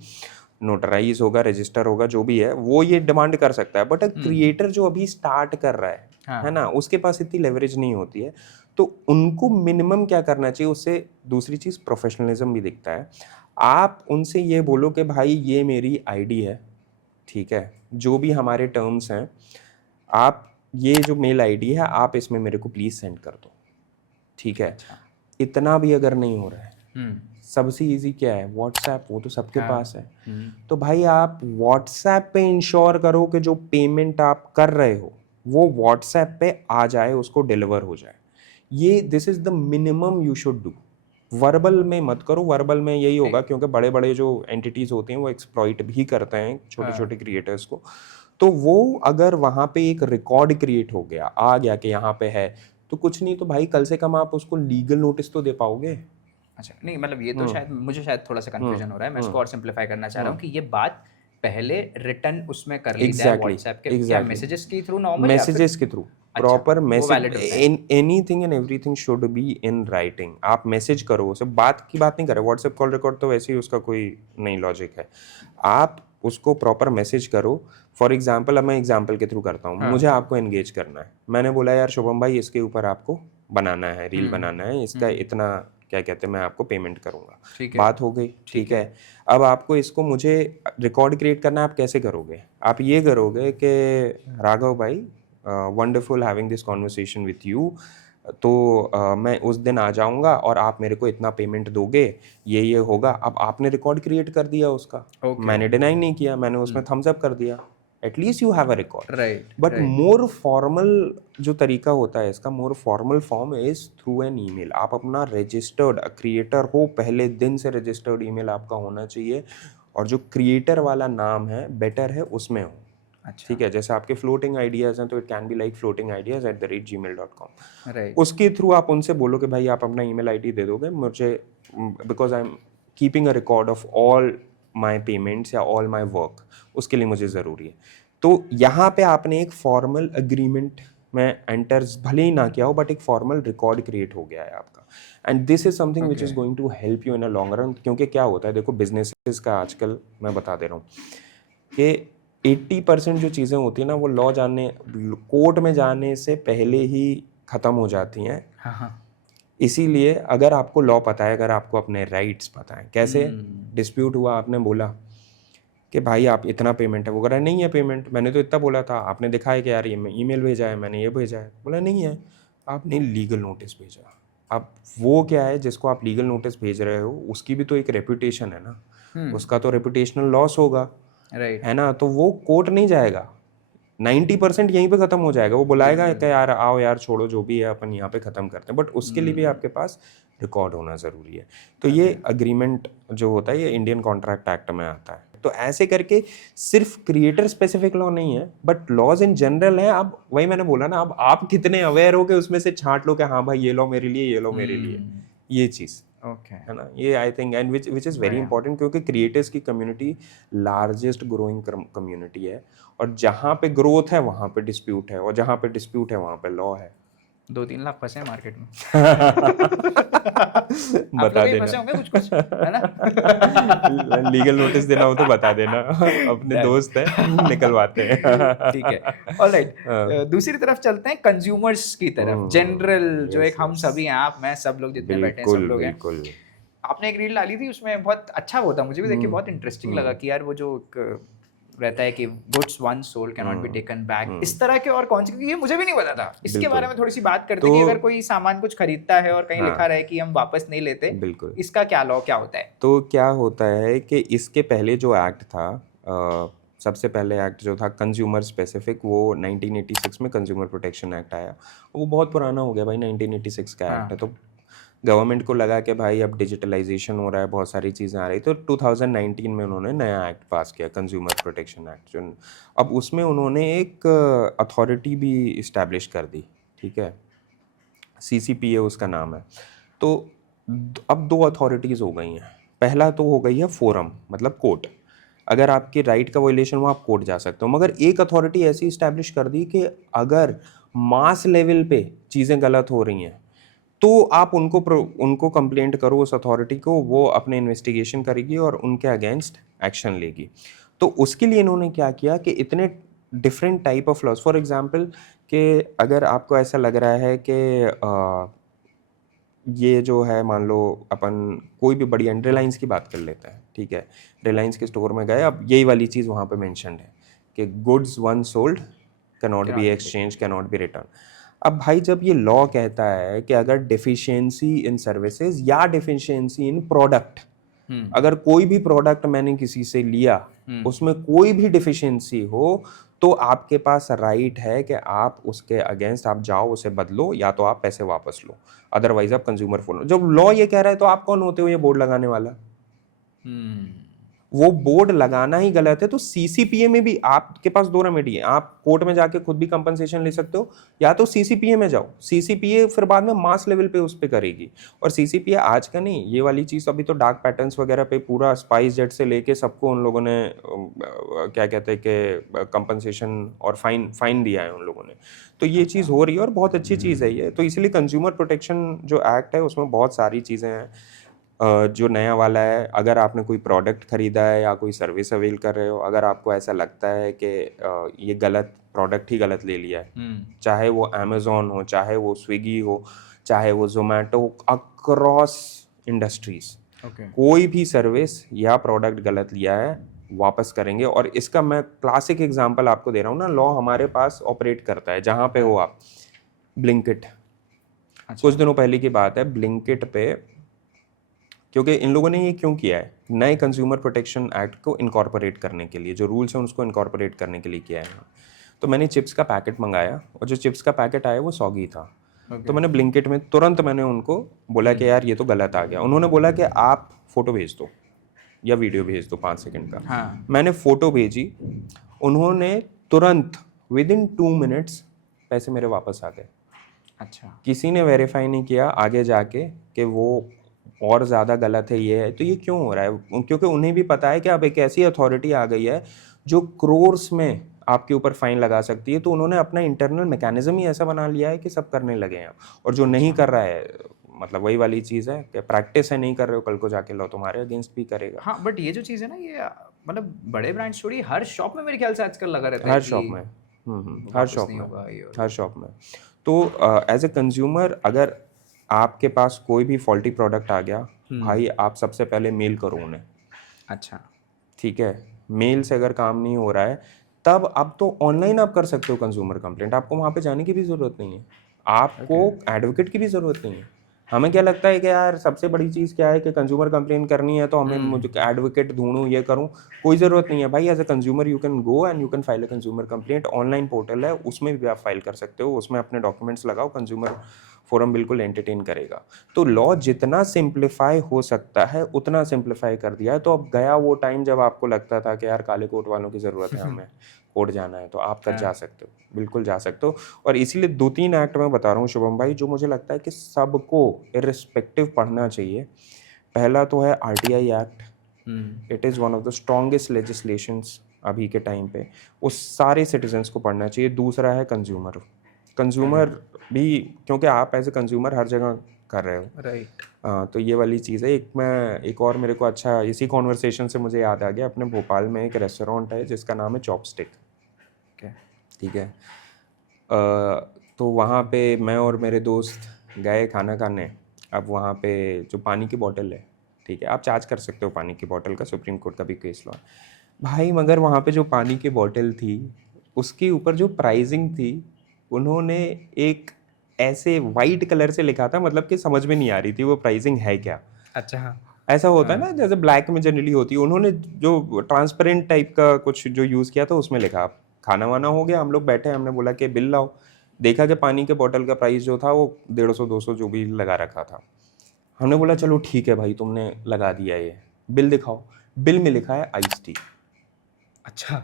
नोटराइज होगा, रजिस्टर होगा, जो भी है वो ये डिमांड कर सकता है। बट अ क्रिएटर जो अभी स्टार्ट कर रहा है ना, उसके पास इतनी लेवरेज नहीं होती है, तो उनको मिनिमम क्या करना चाहिए, उससे दूसरी चीज़ प्रोफेशनलिज्म भी दिखता है। आप उनसे ये बोलो कि भाई ये मेरी आईडी है, ठीक है, जो भी हमारे टर्म्स हैं, आप ये जो मेल आईडी है आप इसमें मेरे को प्लीज़ सेंड कर दो। ठीक है, इतना भी अगर नहीं हो रहा है, सबसे इजी क्या है, व्हाट्सएप, वो तो सबके पास है। तो भाई आप व्हाट्सएप पे इंश्योर करो कि जो पेमेंट आप कर रहे हो वो व्हाट्सएप पे आ जाए, उसको डिलीवर हो जाए। ये this is the minimum you should do. Verbal में मत करो, वर्बल में यही होगा क्योंकि बड़े बड़े जो एंटिटीज होते हैं वो एक्सप्लॉइट भी करते हैं छोटे छोटे क्रिएटर्स को। तो वो अगर वहाँ पे एक रिकॉर्ड क्रिएट हो गया, आ गया कि यहाँ पे है, तो कुछ नहीं तो भाई कल से कम आप उसको लीगल नोटिस तो दे पाओगे। अच्छा, नहीं मतलब ये तो शायद मुझे शायद थोड़ा सा कंफ्यूजन हो रहा है, मैं इसको और सिंप्लीफाई करना चाह रहा हूँ कि ये बात पहले रिटर्न उसमें कर ली जाए एग्जैक्टली व्हाट्सएप के क्या एग्जैक्टली मैसेजेस के थ्रू नॉर्मल या फिर मैसेजेस के थ्रू अच्छा प्रॉपर वो मैसेज वैलिड होता है in anything and everything should be in writing. आप मैसेज करो, सिर्फ बात की बात नहीं करें, व्हाट्सएप कॉल रिकॉर्ड तो वैसे ही उसका कोई नहीं लॉजिक है। आप उसको प्रॉपर मैसेज करो। फॉर एग्जाम्पल, अब मैं एग्जाम्पल के थ्रू करता हूँ, हाँ मुझे आपको एंगेज करना है, मैंने बोला यार शुभम भाई इसके ऊपर आपको बनाना है, रील हम्म बनाना है, इसका इतना क्या कहते हैं मैं आपको पेमेंट करूंगा। ठीक है बात हो गई, ठीक ठीक है है। अब आपको इसको मुझे रिकॉर्ड क्रिएट करना है, आप कैसे करोगे? आप ये करोगे कि राघव भाई wonderful having this conversation with you, तो मैं उस दिन आ जाऊंगा और आप मेरे को इतना पेमेंट दोगे, ये होगा। अब आपने रिकॉर्ड क्रिएट कर दिया उसका, ओके मैंने डिनाई नहीं किया, मैंने उसमें थम्स अप कर दिया, at least you have a record. Right but right more formal जो तरीका होता है इसका, मोर formal form is through an email. आप अपना रजिस्टर्ड क्रिएटर हो, पहले दिन से रजिस्टर्ड ईमेल आपका होना चाहिए, और जो क्रिएटर वाला नाम है बेटर है उसमें हो। अच्छा ठीक है, जैसे आपके फ्लोटिंग आइडियाज़ हैं तो it can be like floatingideas@gmail.com। Right उसके थ्रू आप उनसे बोलो कि भाई आप अपना ईमेल आईडी दे दोगे मुझे, because I am keeping a record of all my payments या ऑल माई वर्क, उसके लिए मुझे ज़रूरी है। तो यहाँ पे आपने एक फॉर्मल एग्रीमेंट में एंटर भले ही ना किया हो, बट एक फॉर्मल रिकॉर्ड क्रिएट हो गया है आपका। And this is something which is going to help you in a long run. क्योंकि क्या होता है, देखो बिजनेसेस का आजकल मैं बता दे रहा हूँ कि 80% जो चीज़ें होती हैं ना, वो लॉ जानने, कोर्ट में जाने से पहले ही ख़त्म हो जाती हैं। हाँ हाँ इसीलिए अगर आपको लॉ पता है, अगर आपको अपने राइट्स पता है, कैसे हम्म डिस्प्यूट हुआ, आपने बोला कि भाई आप इतना पेमेंट है, वो कह रहा है नहीं है पेमेंट, मैंने तो इतना बोला था, आपने दिखाया कि यार ये मैं ईमेल भेजा है, मैंने ये भेजा है, बोला नहीं है, आपने लीगल नोटिस भेजा। अब वो क्या है, जिसको आप लीगल नोटिस भेज रहे हो उसकी भी तो एक रेपुटेशन है ना, उसका तो रेपुटेशनल लॉस होगा, राइट है ना। तो वो कोर्ट नहीं जाएगा, 90% यहीं पे ख़त्म हो जाएगा। वो बुलाएगा कि यार आओ यार छोड़ो जो भी है अपन यहाँ पे ख़त्म करते हैं, बट उसके लिए भी आपके पास रिकॉर्ड होना ज़रूरी है। तो ये अग्रीमेंट जो होता है ये इंडियन कॉन्ट्रैक्ट एक्ट में आता है। तो ऐसे करके सिर्फ क्रिएटर स्पेसिफिक लॉ नहीं है, बट लॉज इन जनरल है। अब वही मैंने बोला ना, अब आप कितने अवेयर हो कि उसमें से छांट लो कि हाँ भाई ये लॉ मेरे लिए, ये लॉ मेरे लिए, ये चीज़ ओके है ना। ये I think and which is very important, क्योंकि क्रिएटर्स की कम्युनिटी लार्जेस्ट ग्रोइंग कम्युनिटी है, और जहाँ पे ग्रोथ है वहाँ पे डिस्प्यूट है, और जहाँ पे डिस्प्यूट है वहाँ पे लॉ है। 2-3 लाख फंसे हैं मार्केट में आप बता लोग भी देना, फंसे होंगे कुछ कुछ है ना लीगल नोटिस देना हो तो बता देना, अपने Done. दोस्त है निकलवाते हैं। ठीक है ऑलराइट दूसरी तरफ चलते हैं कंज्यूमर्स की तरफ जनरल जो एक हम सभी हैं आप मैं सब लोग जितने बैठे हैं सब बिल्कुल लोग हैं बिल्कुल। आपने एक रील डाली थी उसमें बहुत अच्छा वो था मुझे भी देख के बहुत इंटरेस्टिंग लगा कि यार वो जो एक रहता है कि goods one sold can not be taken back इस तरह के और कौन सी क्योंकि ये मुझे भी नहीं पता था इसके बिल्कुल। बारे में थोड़ी सी बात करते हैं कि अगर कोई सामान कुछ खरीदता है और कहीं लिखा रहे कि हम वापस नहीं लेते बिल्कुल। इसका क्या लॉ क्या होता है तो क्या होता है कि इसके पहले जो एक्ट था, सबसे पहले एक्ट जो था कंज्यूमर स्पेसिफिक, वो 1986 में कंज्यूमर प्रोटेक्शन एक्ट आया। वो बहुत पुराना हो गया भाई, 1986 का एक्ट है। तो गवर्नमेंट को लगा कि भाई अब डिजिटलाइजेशन हो रहा है, बहुत सारी चीज़ें आ रही, तो 2019 में उन्होंने नया एक्ट पास किया, कंज्यूमर प्रोटेक्शन एक्ट। जो अब उसमें उन्होंने एक अथॉरिटी भी इस्टेब्लिश कर दी, ठीक है, CCPA उसका नाम है। तो अब दो अथॉरिटीज़ हो गई हैं। पहला तो हो गई है फोरम, मतलब कोर्ट, अगर आपके राइट का वायलेशन हो आप कोर्ट जा सकते हो। मगर एक अथॉरिटी ऐसी इस्टेब्लिश कर दी कि अगर मास लेवल पे चीज़ें गलत हो रही हैं तो आप उनको कंप्लेंट करो उस अथॉरिटी को, वो अपने इन्वेस्टिगेशन करेगी और उनके अगेंस्ट एक्शन लेगी। तो उसके लिए इन्होंने क्या किया कि इतने different type of laws, for example कि अगर आपको ऐसा लग रहा है कि ये जो है, मान लो अपन कोई भी बड़ी रिलायंस की बात कर लेते हैं, ठीक है, रिलायंस के स्टोर में गए, अब यही वाली चीज़ वहाँ पे मेंशन्ड है कि goods one sold can not be exchange, can not be return. अब भाई जब ये लॉ कहता है कि अगर डिफिशियंसी इन सर्विसेज या डिफिशियंसी इन प्रोडक्ट, अगर कोई भी प्रोडक्ट मैंने किसी से लिया उसमें कोई भी डिफिशियंसी हो, तो आपके पास राइट है कि आप उसके अगेंस्ट आप जाओ, उसे बदलो, या तो आप पैसे वापस लो, अदरवाइज आप कंज्यूमर फोन। जब लॉ ये कह रहा है तो आप कौन होते हो ये बोर्ड लगाने वाला? वो बोर्ड लगाना ही गलत है। तो सीसीपीए में भी आपके पास दो रेमेडी है, आप कोर्ट में जाके खुद भी कंपनसेशन ले सकते हो, या तो सीसीपीए में जाओ। सीसीपीए फिर बाद में मास लेवल पे उस पे करेगी। और सीसीपीए आज का नहीं, ये वाली चीज अभी तो डार्क पैटर्न्स वगैरह पे पूरा स्पाइस जेट से लेके सबको उन लोगों ने क्या कहते हैं कि कंपनसेशन और फाइन दिया है उन लोगों ने। तो ये चीज़ हो रही है और बहुत अच्छी चीज़ है ये। तो इसलिए कंज्यूमर प्रोटेक्शन जो एक्ट है उसमें बहुत सारी चीज़ें हैं। जो नया वाला है, अगर आपने कोई प्रोडक्ट खरीदा है या कोई सर्विस अवेल कर रहे हो, अगर आपको ऐसा लगता है कि ये गलत प्रोडक्ट ही गलत ले लिया है, चाहे वो अमेज़ॉन हो, चाहे वो स्विगी हो, चाहे वो जोमेटो, अक्रॉस इंडस्ट्रीज कोई भी सर्विस या प्रोडक्ट गलत लिया है वापस करेंगे। और इसका मैं क्लासिक एग्जांपल आपको दे रहा हूँ ना, लॉ हमारे पास ऑपरेट करता है जहाँ पे हो आप। ब्लिंकिट, कुछ दिनों पहले की बात है, ब्लिंकिट पे, क्योंकि इन लोगों ने ये क्यों किया है, नए कंज्यूमर प्रोटेक्शन एक्ट को इनकॉर्पोरेट करने के लिए, जो रूल्स हैं उसको इनकॉर्पोरेट करने के लिए किया है। तो मैंने चिप्स का पैकेट मंगाया और जो चिप्स का पैकेट आया वो सॉगी था। तो मैंने ब्लिंकिट में तुरंत मैंने उनको बोला कि यार ये तो गलत आ गया। उन्होंने बोला कि आप फ़ोटो भेज दो या वीडियो भेज दो 5 सेकंड का। हाँ। मैंने फ़ोटो भेजी, उन्होंने तुरंत विदिन 2 मिनट्स पैसे मेरे वापस आ गए। अच्छा, किसी ने वेरीफाई नहीं किया आगे जाके कि वो और ज़्यादा गलत है, ये है। तो ये क्यों हो रहा है? क्योंकि उन्हें भी पता है कि अब एक ऐसी अथॉरिटी आ गई है जो क्रोर्स में आपके ऊपर फाइन लगा सकती है। तो उन्होंने अपना इंटरनल मैकेनिज्म ही ऐसा बना लिया है कि सब करने लगे हैं। और जो नहीं कर रहा है, मतलब वही वाली चीज़ है कि प्रैक्टिस है, नहीं कर रहे हो, कल को जाके लो तुम्हारे अगेंस्ट भी करेगा। हाँ, बट ये जो चीज़ है ना, ये मतलब बड़े ब्रांड छोड़िए, हर शॉप में मेरे ख्याल से आजकल लगा रहता है हर कि शॉप में, हर वापस शॉप नहीं में, होगा ये और हर शॉप में। तो एज ए कंज्यूमर अगर आपके पास कोई भी फॉल्टी प्रोडक्ट आ गया, भाई आप सबसे पहले मेल करो उन्हें। अच्छा, ठीक है, मेल से अगर काम नहीं हो रहा है, तब अब तो ऑनलाइन आप कर सकते हो कंज्यूमर कंप्लेंट। आपको वहाँ पे जाने की भी ज़रूरत नहीं है, आपको एडवोकेट की भी ज़रूरत नहीं है। हमें क्या लगता है कि यार सबसे बड़ी चीज़ क्या है कि कंज्यूमर कंप्लेन करनी है तो हमें मुझे एडवोकेट ढूंढूं, ये करूं। कोई ज़रूरत नहीं है भाई। As a consumer you can go and you can file a consumer complaint. Online portal है, उसमें भी आप फाइल कर सकते हो, उसमें अपने डॉक्यूमेंट्स लगाओ, कंज्यूमर फोरम बिल्कुल एंटरटेन करेगा। तो लॉ जितना सिंप्लीफाई हो सकता है उतना सिंप्लीफाई कर दिया है। तो अब गया वो टाइम जब आपको लगता था कि यार काले कोट वालों की ज़रूरत है, हमें कोर्ट जाना है, तो आप कब जा सकते हो, बिल्कुल जा सकते हो। और इसीलिए 2-3 एक्ट मैं बता रहा हूँ शुभम भाई, जो मुझे लगता है कि सबको इर्रिस्पेक्टिव पढ़ना चाहिए। पहला तो है RTI act. It is one of the strongest legislations अभी के टाइम पे, वो सारे सिटीजन्स को पढ़ना चाहिए। दूसरा है कंज्यूमर भी, क्योंकि आप एज ए कंज्यूमर हर जगह कर रहे हो, राइट। तो ये वाली चीज़ है। एक और मेरे को अच्छा इसी कॉन्वर्सेशन से मुझे याद आ गया, अपने भोपाल में एक रेस्टोरेंट है जिसका नाम है चॉपस्टिक। ठीक है, तो वहाँ पे मैं और मेरे दोस्त गए खाना खाने। अब वहाँ पे जो पानी की बोतल है, ठीक है, आप चार्ज कर सकते हो पानी की बोतल का, सुप्रीम कोर्ट का भी केस लॉ भाई। मगर वहाँ पे जो पानी की बोतल थी उसके ऊपर जो प्राइसिंग थी, उन्होंने एक ऐसे वाइट कलर से लिखा था, मतलब कि समझ में नहीं आ रही थी वो प्राइसिंग है क्या। अच्छा, ऐसा होता है ना जैसे ब्लैक में जनरली होती है, उन्होंने जो ट्रांसपेरेंट टाइप का कुछ जो यूज़ किया था उसमें लिखा। खाना वाना हो गया, हम लोग बैठे, हमने बोला कि बिल लाओ। देखा कि पानी के बोतल का प्राइस जो था वो 150-200 जो भी लगा रखा था। हमने बोला चलो ठीक है भाई, तुमने लगा दिया, ये बिल दिखाओ। बिल में लिखा है आइस टी। अच्छा।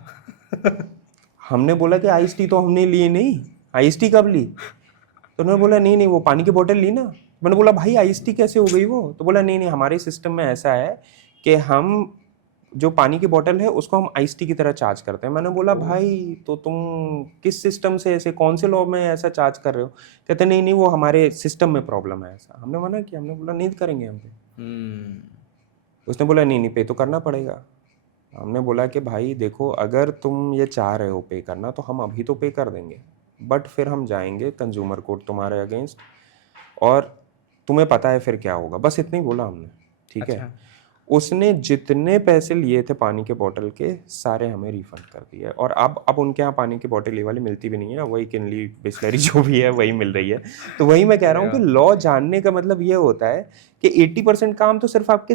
हमने बोला कि आइस टी तो हमने ली नहीं, आइस टी कब ली? तो उन्होंने बोला नहीं नहीं वो पानी की बोतल ली ना। मैंने बोला भाई आइस टी कैसे हो गई वो? तो बोला नहीं नहीं हमारे सिस्टम में ऐसा है कि हम जो पानी की बोतल है उसको हम आइस टी की तरह चार्ज करते हैं। मैंने बोला भाई तो तुम किस सिस्टम से, ऐसे कौन से लॉ में ऐसा चार्ज कर रहे हो? कहते नहीं नहीं वो हमारे सिस्टम में प्रॉब्लम है ऐसा। हमने मना किया, हमने बोला नहीं करेंगे हम पे। उसने बोला नहीं नहीं पे तो करना पड़ेगा। हमने बोला कि भाई देखो, अगर तुम ये चाह रहे हो पे करना तो हम अभी तो पे कर देंगे, बट फिर हम जाएंगे कंज्यूमर कोर्ट तुम्हारे अगेंस्ट, और तुम्हें पता है फिर क्या होगा। बस इतना ही बोला हमने, ठीक है। उसने जितने पैसे लिए थे पानी के बोतल के सारे हमें रिफंड कर दिए। और अब उनके यहाँ पानी की बोतल ये वाली मिलती भी नहीं है, वही किनली बिस्लरी जो भी है वही मिल रही है। तो वही मैं कह रहा हूँ कि लॉ जानने का मतलब ये होता है कि 80% काम तो सिर्फ आपके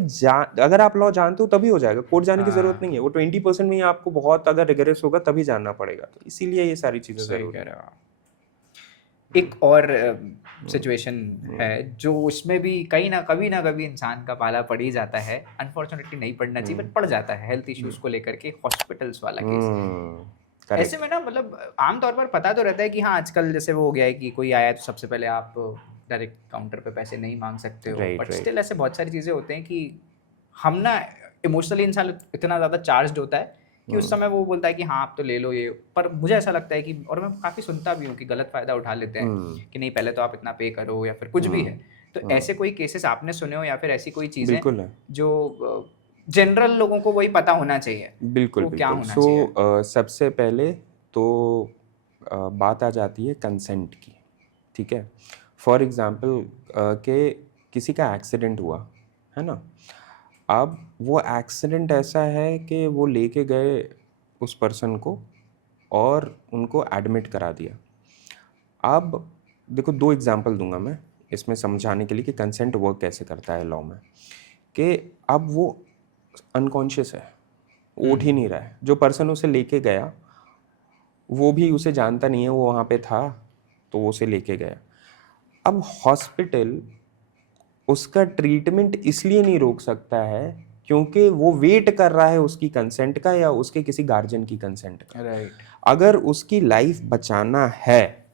अगर आप लॉ जानते हो तभी हो जाएगा, कोर्ट जाने की जरूरत नहीं है। वो 20% में ही आपको बहुत अगर रिगरस होगा तभी जानना पड़ेगा। तो इसीलिए ये सारी चीजें जरूरी है। एक और सिचुएशन है जो उसमें भी कहीं ना कभी इंसान का पाला पड़ ही जाता है, अनफॉर्चुनेटली नहीं पड़ना चाहिए बट पड़ जाता है, हेल्थ इश्यूज को लेकर के हॉस्पिटल्स वाला केस। ऐसे करेक्ट। में ना मतलब आमतौर पर पता तो रहता है कि हाँ आजकल जैसे वो हो गया है कि कोई आया तो सबसे पहले आप डायरेक्ट काउंटर पे पैसे नहीं मांग सकते हो, राइट बट राइट। स्टिल ऐसे बहुत सारी चीज़ें होते हैं कि हम ना इमोशनली इंसान इतना ज़्यादा चार्ज्ड होता है कि उस समय वो बोलता है कि हाँ आप तो ले लो ये, पर मुझे ऐसा लगता है कि, और मैं काफ़ी सुनता भी हूँ कि गलत फ़ायदा उठा लेते हैं कि नहीं पहले तो आप इतना पे करो या फिर कुछ भी है। तो ऐसे कोई केसेस आपने सुने हो या फिर ऐसी कोई चीज़ें बिल्कुल है। जो जनरल लोगों को वही पता होना चाहिए, बिल्कुल वो क्या बिल्कुल। होना सो चाहिए? सबसे पहले तो बात आ जाती है कंसेंट की। ठीक है। फॉर एग्ज़ाम्पल कि किसी का एक्सीडेंट हुआ है ना, अब वो एक्सीडेंट ऐसा है कि वो लेके गए उस पर्सन को और उनको एडमिट करा दिया। अब देखो, दो एग्जांपल दूंगा मैं इसमें समझाने के लिए कि कंसेंट वर्क कैसे करता है लॉ में। कि अब वो अनकॉन्शियस है, उठ ही नहीं रहा है, जो पर्सन उसे लेके गया वो भी उसे जानता नहीं है, वो वहाँ पे था तो वो उसे लेके गया। अब हॉस्पिटल उसका ट्रीटमेंट इसलिए नहीं रोक सकता है क्योंकि वो वेट कर रहा है उसकी कंसेंट का या उसके किसी गार्जियन की कंसेंट का। राइट। अगर उसकी लाइफ बचाना है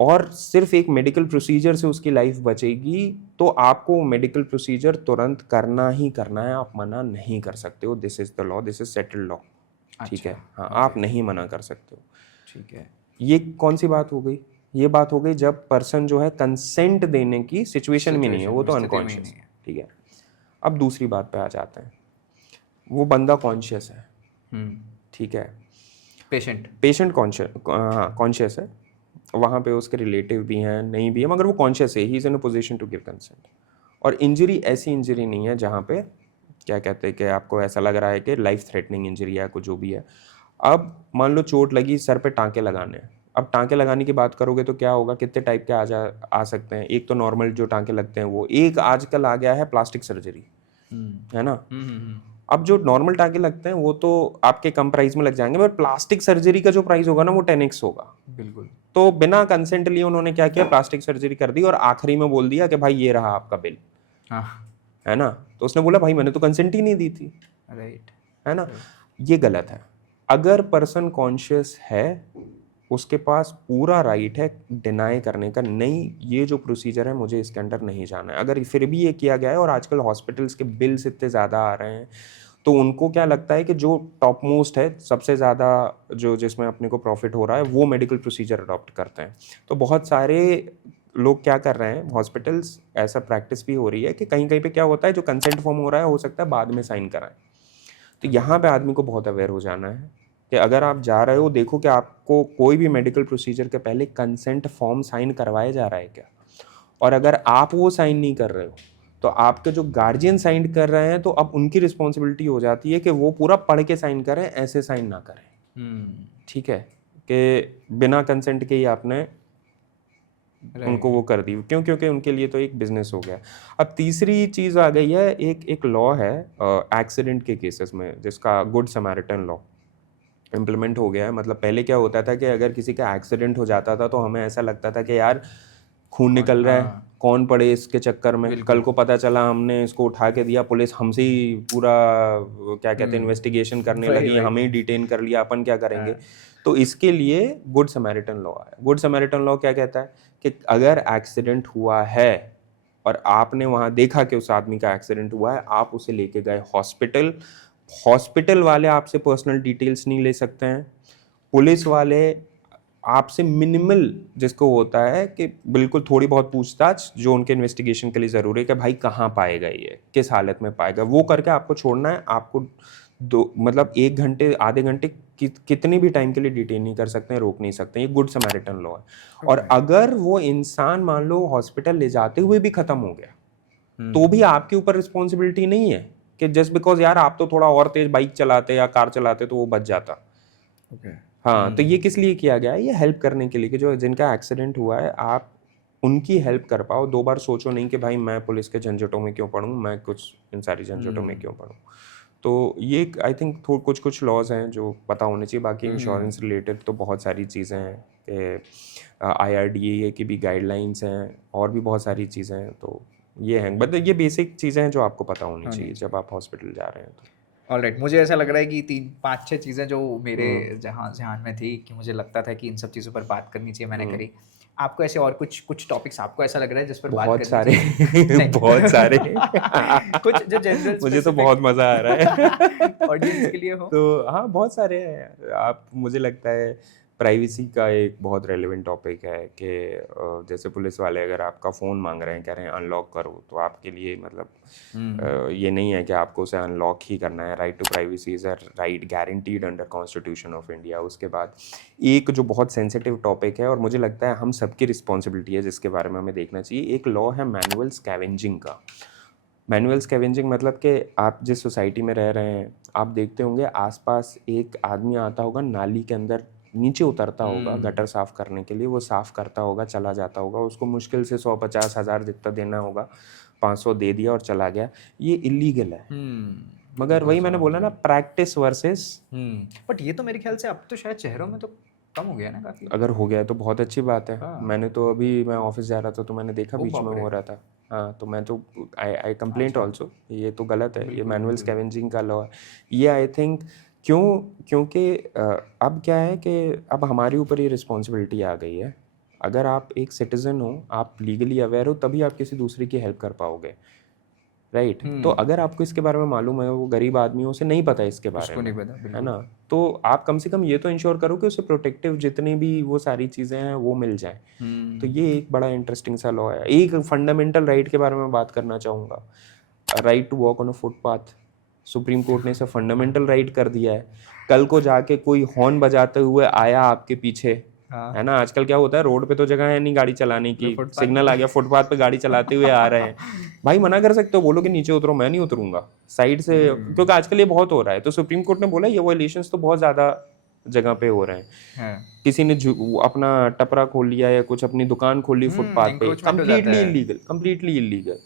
और सिर्फ एक मेडिकल प्रोसीजर से उसकी लाइफ बचेगी तो आपको मेडिकल प्रोसीजर तुरंत करना ही करना है, आप मना नहीं कर सकते हो। This is the law, this is settled law. ठीक अच्छा। है, हाँ, ओके। आप नहीं मना कर सकते हो। ठीक है। ये कौन सी बात हो गई? ये बात हो गई जब पर्सन जो है कंसेंट देने की सिचुएशन में नहीं है, सिचुएशन वो में, तो स्थिति में ही अनकॉन्शियस नहीं है। है। ठीक है। अब दूसरी बात पे आ जाते हैं। वो बंदा कॉन्शियस है, ठीक है, पेशेंट। पेशेंट कॉन्शियस, हाँ कॉन्शियस है, वहाँ पे उसके रिलेटिव भी हैं नहीं भी है, मगर वो कॉन्शियस है, he is in a position to give consent. और इंजरी ऐसी इंजरी नहीं है जहाँ पे क्या कहते हैं कि आपको ऐसा लग रहा है कि लाइफ थ्रेटनिंग इंजरी है, कुछ जो भी है। अब मान लो चोट लगी, सर पे टाँके लगाने हैं। अब टाँके लगाने की बात करोगे तो क्या होगा, कितने टाइप के आ सकते हैं। एक तो नॉर्मल जो टाँके लगते हैं वो, एक आजकल आ गया है प्लास्टिक सर्जरी, है ना। अब जो नॉर्मल टाँके लगते हैं वो तो आपके कम प्राइस में लग जाएंगे, बट प्लास्टिक सर्जरी का जो प्राइस होगा ना वो 10x होगा। बिल्कुल। तो बिना कंसेंट लिए उन्होंने क्या किया, प्लास्टिक सर्जरी कर दी और आखिरी में बोल दिया कि भाई ये रहा आपका बिल, हाँ। है ना। तो उसने बोला भाई मैंने तो कंसेंट ही नहीं दी थी, राइट। है ना। ये गलत है। अगर पर्सन कॉन्शियस है उसके पास पूरा राइट है डिनाई करने का, नहीं ये जो प्रोसीजर है मुझे इसके अंदर नहीं जाना है। अगर फिर भी ये किया गया है, और आजकल हॉस्पिटल्स के बिल्स इतने ज़्यादा आ रहे हैं तो उनको क्या लगता है कि जो टॉप मोस्ट है, सबसे ज़्यादा जो जिसमें अपने को प्रॉफिट हो रहा है, वो मेडिकल प्रोसीजर अडॉप्ट करते हैं। तो बहुत सारे लोग क्या कर रहे हैं, हॉस्पिटल्स ऐसा प्रैक्टिस भी हो रही है कि कहीं कहीं पे क्या होता है, जो कंसेंट फॉर्म हो रहा है हो सकता है बाद में साइन कराएं। तो यहाँ पे आदमी को बहुत अवेयर हो जाना है कि अगर आप जा रहे हो, देखो कि आपको कोई भी मेडिकल प्रोसीजर के पहले कंसेंट फॉर्म साइन करवाया जा रहा है क्या। और अगर आप वो साइन नहीं कर रहे हो तो आपके जो गार्जियन साइन कर रहे हैं, तो अब उनकी रिस्पॉन्सिबिलिटी हो जाती है कि वो पूरा पढ़ के साइन करें, ऐसे साइन ना करें। ठीक है, कि बिना कंसेंट के ही आपने उनको वो कर दी, क्यों? क्योंकि उनके लिए तो एक बिजनेस हो गया। अब तीसरी चीज़ आ गई है, एक लॉ है एक्सीडेंट के केसेस में जिसका गुड समैरिटन लॉ इम्प्लीमेंट हो गया है। मतलब पहले क्या होता था कि अगर किसी का एक्सीडेंट हो जाता था तो हमें ऐसा लगता था कि यार खून निकल रहा है, कौन पड़े इसके चक्कर में, कल को पता चला हमने इसको उठा के दिया, पुलिस हमसे ही पूरा क्या कहते हैं इन्वेस्टिगेशन करने लगी, हमें ही डिटेन कर लिया, अपन क्या करेंगे। तो इसके लिए गुड समैरिटन लॉ है। गुड समैरिटन लॉ क्या कहता है कि अगर एक्सीडेंट हुआ है और आपने वहाँ देखा कि उस आदमी का एक्सीडेंट हुआ है, आप उसे लेके गए हॉस्पिटल, हॉस्पिटल वाले आपसे पर्सनल डिटेल्स नहीं ले सकते हैं। पुलिस वाले आपसे मिनिमल जिसको होता है कि बिल्कुल थोड़ी बहुत पूछताछ जो उनके इन्वेस्टिगेशन के लिए ज़रूरी है कि भाई कहाँ पाएगा, ये किस हालत में पाएगा, वो करके आपको छोड़ना है। आपको मतलब 1 घंटे आधे घंटे कितनी भी टाइम के लिए डिटेन नहीं कर सकते हैं, रोक नहीं सकते हैं। ये गुड समैरिटन लॉ है। और अगर वो इंसान मान लो हॉस्पिटल ले जाते हुए भी खत्म हो गया तो भी आपके ऊपर रिस्पॉन्सिबिलिटी नहीं है कि जस्ट बिकॉज यार आप तो थोड़ा और तेज बाइक चलाते या कार चलाते तो वो बच जाता। हाँ, तो ये किस लिए किया गया है, ये हेल्प करने के लिए कि जो जिनका एक्सीडेंट हुआ है आप उनकी हेल्प कर पाओ। 2 बार सोचो नहीं कि भाई मैं पुलिस के झंझटों में क्यों पढ़ूँ, मैं कुछ इन सारी झंझटों में क्यों पढ़ूँ। तो ये आई थिंक कुछ कुछ लॉज हैं जो पता होने चाहिए। बाकी इंश्योरेंस रिलेटेड तो बहुत सारी चीज़ें हैं कि IRDA की भी गाइडलाइंस हैं और भी बहुत सारी चीज़ें हैं। तो ये हैं, बट ये बेसिक चीज़ें हैं जो आपको पता होनी चाहिए जब आप हॉस्पिटल जा रहे हैं तो। ऑलराइट, मुझे ऐसा लग रहा है कि 3-5-6 चीज़ें जो मेरे जहाँ ध्यान में थी कि मुझे लगता था कि इन सब चीज़ों पर बात करनी चाहिए, मैंने करी। आपको ऐसे और कुछ टॉपिक्स आपको ऐसा लग रहा है जिस पर बात बहुत करनी सारे चाहिए? नहीं। बहुत सारे कुछ जो जनरल मुझे तो बहुत मज़ा आ रहा है ऑडियंस के लिए हो? तो हाँ, बहुत सारे हैं यार। आप, मुझे लगता है प्राइवेसी का एक बहुत रेलेवेंट टॉपिक है कि जैसे पुलिस वाले अगर आपका फ़ोन मांग रहे हैं, कह रहे हैं अनलॉक करो, तो आपके लिए मतलब ये नहीं है कि आपको उसे अनलॉक ही करना है। Right to privacy is a right guaranteed under constitution of India. उसके बाद एक जो बहुत सेंसिटिव टॉपिक है और मुझे लगता है हम सबकी रिस्पॉन्सिबिलिटी है जिसके बारे में हमें देखना चाहिए, एक लॉ है मैनुअल स्कैवेंजिंग का। मैनुअल स्कैवेंजिंग मतलब कि आप जिस सोसाइटी में रह रहे हैं, आप देखते होंगे आसपास एक आदमी आता होगा, नाली के अंदर नीचे उतरता होगा गटर साफ़ करने के लिए, वो साफ़ करता होगा, चला जाता होगा, उसको मुश्किल से 100-50 हज़ार जितना देना होगा, 500 दे दिया और चला गया। ये इलीगल है। मगर वही मैंने बोला ना, प्रैक्टिस वर्सेस। बट ये तो मेरे ख्याल से अब तो शायद शहरों में तो कम हो गया ना काफ़ी। अगर हो गया है तो बहुत अच्छी बात है। हाँ। मैंने तो अभी मैं ऑफिस जा रहा था तो मैंने देखा ओ बीच बाप में रे। हो रहा था। हाँ, तो मैं तो आई कंप्लेंट ऑल्सो, ये तो गलत है, ये मैनुअल स्कैवेंजिंग का लॉ है। ये आई थिंक क्योंकि अब क्या है कि अब हमारे ऊपर ये रिस्पॉन्सिबिलिटी आ गई है। अगर आप एक सिटीज़न हो, आप लीगली अवेयर हो, तभी आप किसी दूसरे की हेल्प कर पाओगे, राइट। तो अगर आपको इसके बारे में मालूम है, वो गरीब आदमी है, उसे नहीं पता इसके बारे उसको में, नहीं पता, है बिल्कुल। ना, तो आप कम से कम ये तो इंश्योर करो कि उसे प्रोटेक्टिव जितनी भी वो सारी चीज़ें हैं वो मिल जाए। तो ये एक बड़ा इंटरेस्टिंग सा लॉ है। एक फंडामेंटल राइट के बारे में बात करना चाहूँगा, right to walk on a footpath. Supreme Court ने इसे फंडामेंटल राइट कर दिया है। कल को जाके कोई हॉर्न बजाते हुए आया आपके पीछे, हाँ। है ना, आजकल क्या होता है, रोड पे तो जगह है नहीं गाड़ी चलाने की, फुटपाथ सिग्नल आ गया, फुटपाथ पे गाड़ी चलाते हुए आ रहे हैं, भाई मना कर सकते हो, बोलो कि नीचे उतरो, मैं नहीं उतरूंगा साइड से, क्योंकि आजकल ये बहुत हो रहा है। तो सुप्रीम कोर्ट ने बोला ये वायलेशंस तो बहुत ज़्यादा जगह पे हो रहे हैं। हाँ। किसी ने अपना टपरा खोल लिया या कुछ अपनी दुकान खोल ली फुटपाथ पे, encroachment हो जाता है। Completely illegal.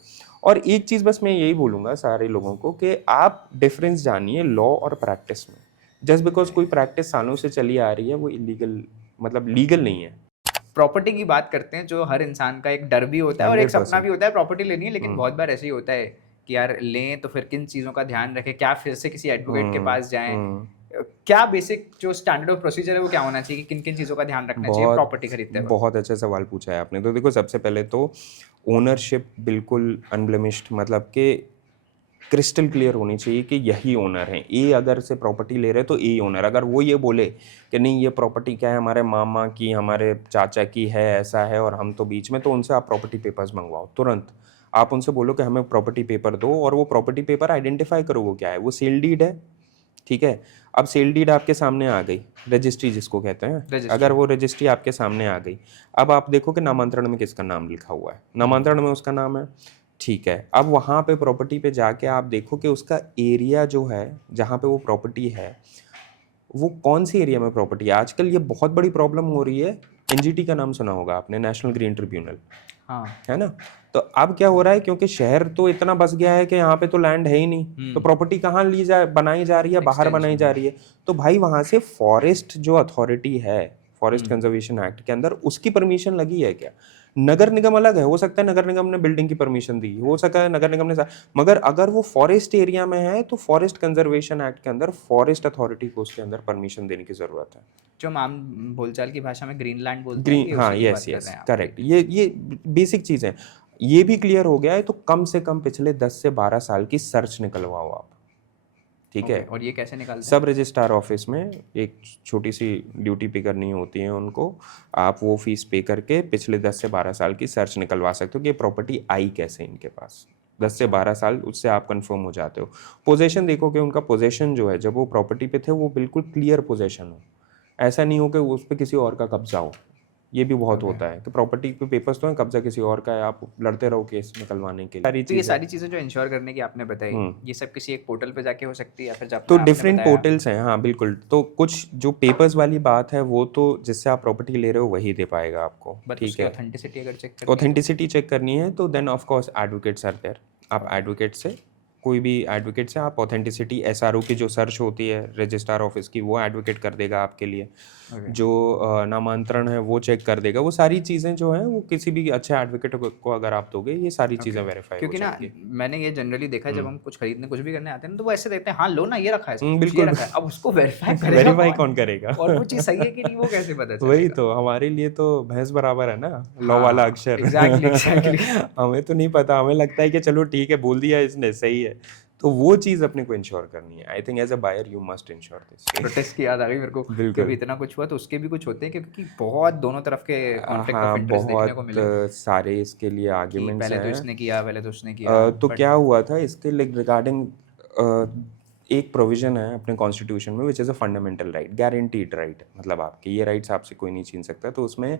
और एक चीज़ बस मैं यही बोलूँगा सारे लोगों को कि आप डिफरेंस जानिए लॉ और प्रैक्टिस में। जस्ट बिकॉज कोई प्रैक्टिस सालों से चली आ रही है, वो इलीगल मतलब लीगल नहीं है। प्रॉपर्टी की बात करते हैं, जो हर इंसान का एक डर भी होता है और एक सपना 100%। भी होता है प्रॉपर्टी लेनी है, लेकिन बहुत बार ऐसे ही होता है कि यार लें तो फिर किन चीज़ों का ध्यान रखें, क्या फिर से किसी एडवोकेट के पास जाएं, क्या बेसिक जो स्टैंडर्ड ऑफ प्रोसीजर है वो क्या होना चाहिए, कि किन किन चीज़ों का ध्यान रखना चाहिए प्रॉपर्टी खरीदते वक्त? बहुत अच्छा सवाल पूछा है आपने। तो देखो, सबसे पहले तो ओनरशिप बिल्कुल अनब्लेमिश्ड, मतलब कि क्रिस्टल क्लियर होनी चाहिए कि यही ओनर है। ए अगर से प्रॉपर्टी ले रहे हैं तो ए ओनर। अगर वो ये बोले कि नहीं ये प्रॉपर्टी क्या है, हमारे मामा की, हमारे चाचा की है, ऐसा है और हम तो बीच में, तो उनसे आप प्रॉपर्टी पेपर्स मंगवाओ तुरंत। आप उनसे बोलो कि हमें प्रॉपर्टी पेपर दो, और वो प्रॉपर्टी पेपर आइडेंटिफाई करो वो क्या है। वो सेल डीड है, ठीक है। अब सेल डीड आपके सामने आ गई, रजिस्ट्री जिसको कहते हैं, अगर वो रजिस्ट्री आपके सामने आ गई, अब आप देखो कि नामांतरण में किसका नाम लिखा हुआ है, नामांतरण में उसका नाम है, ठीक है। अब वहाँ पे प्रॉपर्टी पे जाके आप देखो कि उसका एरिया जो है जहाँ पे वो प्रॉपर्टी है, वो कौन सी एरिया में प्रॉपर्टी है। आजकल ये बहुत बड़ी प्रॉब्लम हो रही है। NGT का नाम सुना होगा आपने, नेशनल ग्रीन ट्रिब्यूनल, हाँ। है ना। तो अब क्या हो रहा है, क्योंकि शहर तो इतना बस गया है कि यहाँ पे तो लैंड है ही नहीं, तो प्रॉपर्टी कहाँ बनाई जा रही है, बाहर बनाई जा रही है। तो भाई वहाँ से फॉरेस्ट जो अथॉरिटी है, फॉरेस्ट कंजर्वेशन एक्ट के अंदर, उसकी परमिशन लगी है क्या। नगर निगम अलग है, हो सकता है नगर निगम ने बिल्डिंग की परमिशन दी, हो सकता है नगर निगम ने, मगर अगर वो फॉरेस्ट एरिया में है तो फॉरेस्ट कंजर्वेशन एक्ट के अंदर फॉरेस्ट अथॉरिटी को उसके अंदर परमिशन देने की जरूरत है। जो हम आम बोलचाल की भाषा में ग्रीनलैंड बोलते हैं, ये हाँ, उसी की बात यस कर यस रहे हैं आप। करेक्ट। ये बेसिक चीज़ है। ये भी क्लियर हो गया है, तो कम से कम पिछले 10 से 12 साल की सर्च निकलवाओ आप, ठीक है। और ये कैसे निकालते हैं? सब रजिस्ट्रार ऑफिस में एक छोटी सी ड्यूटी पे करनी होती है उनको, आप वो फीस पे करके पिछले 10 से 12 साल की सर्च निकलवा सकते हो कि ये प्रॉपर्टी आई कैसे इनके पास। 10 से 12 साल, उससे आप कंफर्म हो जाते हो। पोजेशन देखो कि उनका पोजेशन जो है, जब वो प्रॉपर्टी पे थे, वो बिल्कुल क्लियर पोजेशन हो, ऐसा नहीं हो कि उस पर किसी और का कब्जा हो। ये भी बहुत होता है कि प्रॉपर्टी पे पेपर्स तो हैं, कब्जा किसी और का है, आप लड़ते रहो केस निकलवाने के लिए। तो ये सारी चीज़ें जो इंश्योर करने की आपने बताई, ये सब किसी एक पोर्टल पे जाके हो सकती है या फिर जब तो आपने डिफरेंट बताया? पोर्टल्स हैं, हाँ बिल्कुल। तो कुछ जो पेपर्स वाली बात है, वो तो जिससे आप प्रॉपर्टी ले रहे हो वही दे पाएगा आपको, बट ठीक उसकी है। ऑथेंटिसिटी अगर चेक करनी है तो? ऑथेंटिसिटी चेक करनी है तो then of course advocates are there. आप एडवोकेट से कोई भी एडवोकेट से आप ऑथेंटिसिटी एसआरओ की जो सर्च होती है रजिस्ट्रार ऑफिस की, वो एडवोकेट कर देगा आपके लिए। Okay. जो नामांतरण है वो चेक कर देगा। वो सारी चीज़ें जो हैं वो किसी भी अच्छे एडवोकेट को अगर आप दोगे, ये सारी चीज़ें वेरीफाई हो क्योंकि ना जाएंगी। मैंने ये जनरली देखा है, जब हम कुछ खरीदने कुछ भी करने आते हैं ना, तो वो ऐसे देखते हैं, हाँ लो ना, ये रखा है सब कुछ, ये बिल्कुल। रखा है, अब उसको वेरीफाई करेगा वेरीफाई कौन? कौन करेगा? और वो चीज़ सही है कि नहीं वो कैसे पता वही चलेगा? तो, हमारे लिए तो भैंस बराबर है ना, लॉ वाला हाँ, अक्षर। एग्जैक्टली हमें तो नहीं पता, हमें लगता है कि चलो ठीक है, बोल दिया इसने, सही है। तो वो चीज़ अपने को इंश्योर करनी है। I think as a buyer you must ensure this. Protest की याद आ गई मेरे को, बिल्कुल। क्योंकि इतना कुछ हुआ तो उसके भी कुछ होते हैं, क्योंकि बहुत दोनों तरफ के कॉन्फ्लिक्ट ऑफ हाँ, इंटरेस्ट देखने को बहुत मिले सारे इसके लिए कि आर्ग्यूमेंट्स पहले तो हैं। इसने किया, पहले तो उसने किया, तो बट क्या हुआ था इसके रिगार्डिंग, एक प्रोविजन है अपने कॉन्स्टिट्यूशन में which is a fundamental right, guaranteed right, मतलब आपके ये राइट्स आपसे कोई नहीं छीन सकता। तो उसमें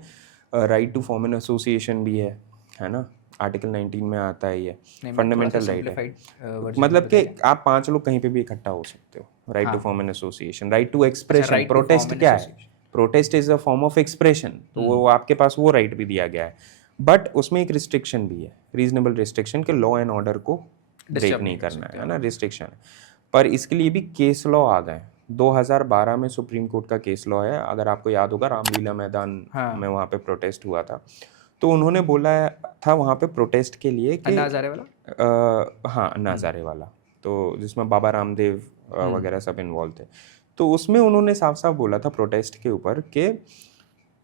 right to form an association भी है ना, आर्टिकल 19 में आता है ये, फंडामेंटल राइट है। मतलब कि आप 5 लोग कहीं पे भी इकट्ठा हो सकते हो। Right to form an association, right to expression. right to protest form an क्या है? association. Protest is a form of expression, तो वो आपके पास वो राइट भी दिया गया है। बट उसमें एक रिस्ट्रिक्शन भी है, रीजनेबल रिस्ट्रिक्शन, के लॉ एंड ऑर्डर को ब्रेक नहीं करना है ना, रिस्ट्रिक्शन है। पर इसके लिए भी केस लॉ आ गए। 2012 में सुप्रीम कोर्ट का केस लॉ है, अगर आपको याद होगा, रामलीला मैदान में वहाँ पे प्रोटेस्ट हुआ था। तो उन्होंने बोला था वहाँ पे प्रोटेस्ट के लिए कि अन्ना हजारे वाला, हाँ, अन्ना हजारे वाला, तो जिसमें बाबा रामदेव वगैरह सब इन्वॉल्व थे। तो उसमें उन्होंने साफ साफ बोला था प्रोटेस्ट के ऊपर कि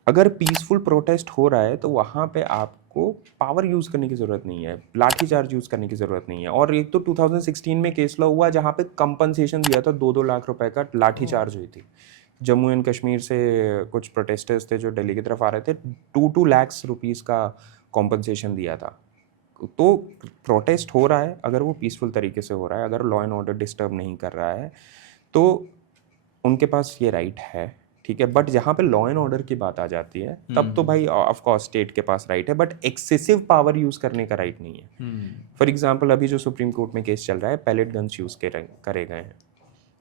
अगर पीसफुल प्रोटेस्ट हो रहा है तो वहाँ पे आपको पावर यूज़ करने की ज़रूरत नहीं है, लाठी चार्ज यूज़ करने की ज़रूरत नहीं है। और एक तो 2016 में केस लॉ हुआ जहाँ पे कंपनसेशन दिया था, 2-2 लाख रुपए का लाठी चार्ज हुई थी। जम्मू एंड कश्मीर से कुछ प्रोटेस्टर्स थे जो दिल्ली की तरफ आ रहे थे, 2-2 लाख रुपीज़ का कॉम्पनसेशन दिया था। तो प्रोटेस्ट हो रहा है, अगर वो पीसफुल तरीके से हो रहा है, अगर लॉ एंड ऑर्डर डिस्टर्ब नहीं कर रहा है, तो उनके पास ये राइट है, ठीक है। बट जहाँ पे लॉ एंड ऑर्डर की बात आ जाती है, तब तो भाई ऑफ कोर्स स्टेट के पास राइट है, बट एक्सेसिव पावर यूज़ करने का राइट नहीं है। फॉर एग्जांपल, अभी जो सुप्रीम कोर्ट में केस चल रहा है, पैलेट गन्स यूज़ करे गए हैं,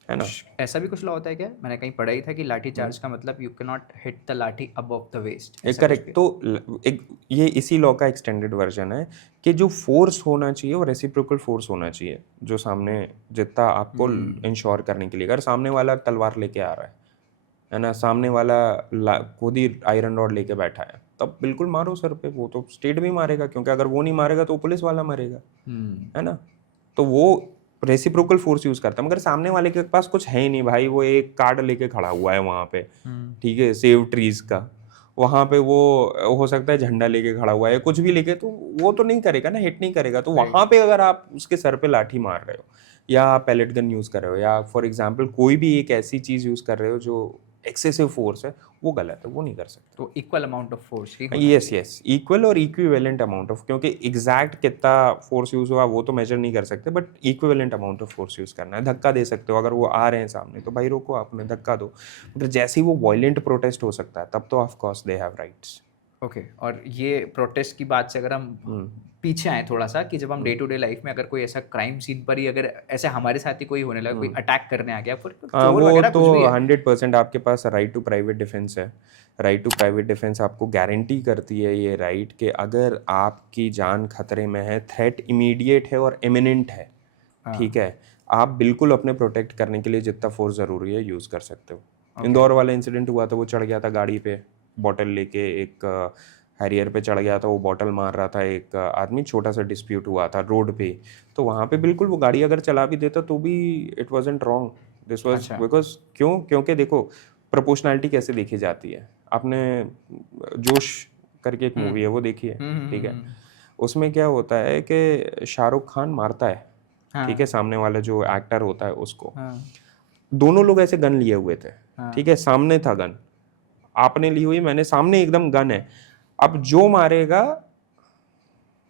है ना। ऐसा भी कुछ लॉ होता है क्या? मैंने कहीं पढ़ा ही था कि लाठी चार्ज का मतलब you can not hit the लाठी अबव द वेस्ट। करेक्ट। तो एक ये इसी लॉ का एक्सटेंडेड वर्जन है कि जो फोर्स होना चाहिए वो रेसिप्रोकल फोर्स होना चाहिए, जो सामने जितना आपको इंश्योर करने के लिए। अगर सामने वाला तलवार लेके आ रहा है ना, सामने वाला खुद ही आयरन रॉड लेके बैठा है, तब बिल्कुल मारो सर पे। वो तो स्टेट भी मारेगा, क्योंकि अगर वो नहीं मारेगा तो पुलिस वाला मरेगा, है ना। तो वो रेसिप्रोकल फोर्स यूज़ करता है। मगर सामने वाले के पास कुछ है ही नहीं भाई, वो एक कार्ड लेके खड़ा हुआ है वहाँ पे, ठीक है, सेव ट्रीज का। वहाँ पे वो हो सकता है झंडा लेके खड़ा हुआ है, कुछ भी लेके, तो वो तो नहीं करेगा ना, हिट नहीं करेगा। तो वहाँ पे अगर आप उसके सर पे लाठी मार रहे हो, या पैलेट गन यूज़ कर रहे हो, या फॉर एग्जाम्पल कोई भी एक ऐसी चीज़ यूज़ कर रहे हो जो एक्सेसिव फोर्स है, वो गलत है, वो नहीं कर सकते। तो इक्वल अमाउंट ऑफ फोर्स ही होना यस, इक्वल और इक्विवेलेंट अमाउंट ऑफ, क्योंकि एग्जैक्ट कितना फोर्स यूज़ हुआ वो तो मेजर नहीं कर सकते, but equivalent amount of force use करना है। धक्का दे सकते हो, अगर वो आ रहे हैं सामने तो भाई रोको, आप उन्हें धक्का दो। मतलब जैसे ही वो वायलेंट प्रोटेस्ट हो सकता है, तब तो of course they have rights. Okay. और ये प्रोटेस्ट की बात से अगर हम पीछे आए थोड़ा सा, कि जब हम डे टू डे लाइफ में अगर कोई ऐसा क्राइम सीन पर ही अगर ऐसे हमारे साथ ही कोई होने लगा, कोई अटैक करने आ गया, फिर चोर वो वगैरह तो कुछ भी है, 100% आपके पास राइट टू प्राइवेट डिफेंस है। राइट टू प्राइवेट डिफेंस आपको गारंटी करती है ये राइट कि अगर आपकी जान खतरे में है, थ्रेट इमीडिएट है और इमिनेंट है, ठीक है, आप बिल्कुल अपने प्रोटेक्ट करने के लिए जितना फोर्स ज़रूरी है यूज़ कर सकते हो। इंदौर वाला इंसिडेंट हुआ था, वो चढ़ गया था गाड़ी पे बॉटल लेके, एक हैरियर पे चढ़ गया था, वो बॉटल मार रहा था एक आदमी, छोटा सा डिस्प्यूट हुआ था रोड पे। तो वहाँ पे बिल्कुल वो गाड़ी अगर चला भी देता तो भी it wasn't wrong, this was because क्योंकि देखो प्रोपोर्शनैलिटी कैसे देखी जाती है। आपने जोश करके एक मूवी है, वो देखी है, ठीक है। उसमें क्या होता है कि शाहरुख खान मारता है, ठीक है, सामने वाला जो एक्टर होता है उसको। दोनों लोग ऐसे गन लिए हुए थे, ठीक है, सामने था गन, आपने ली हुई, मैंने, सामने एकदम गन है। अब जो मारेगा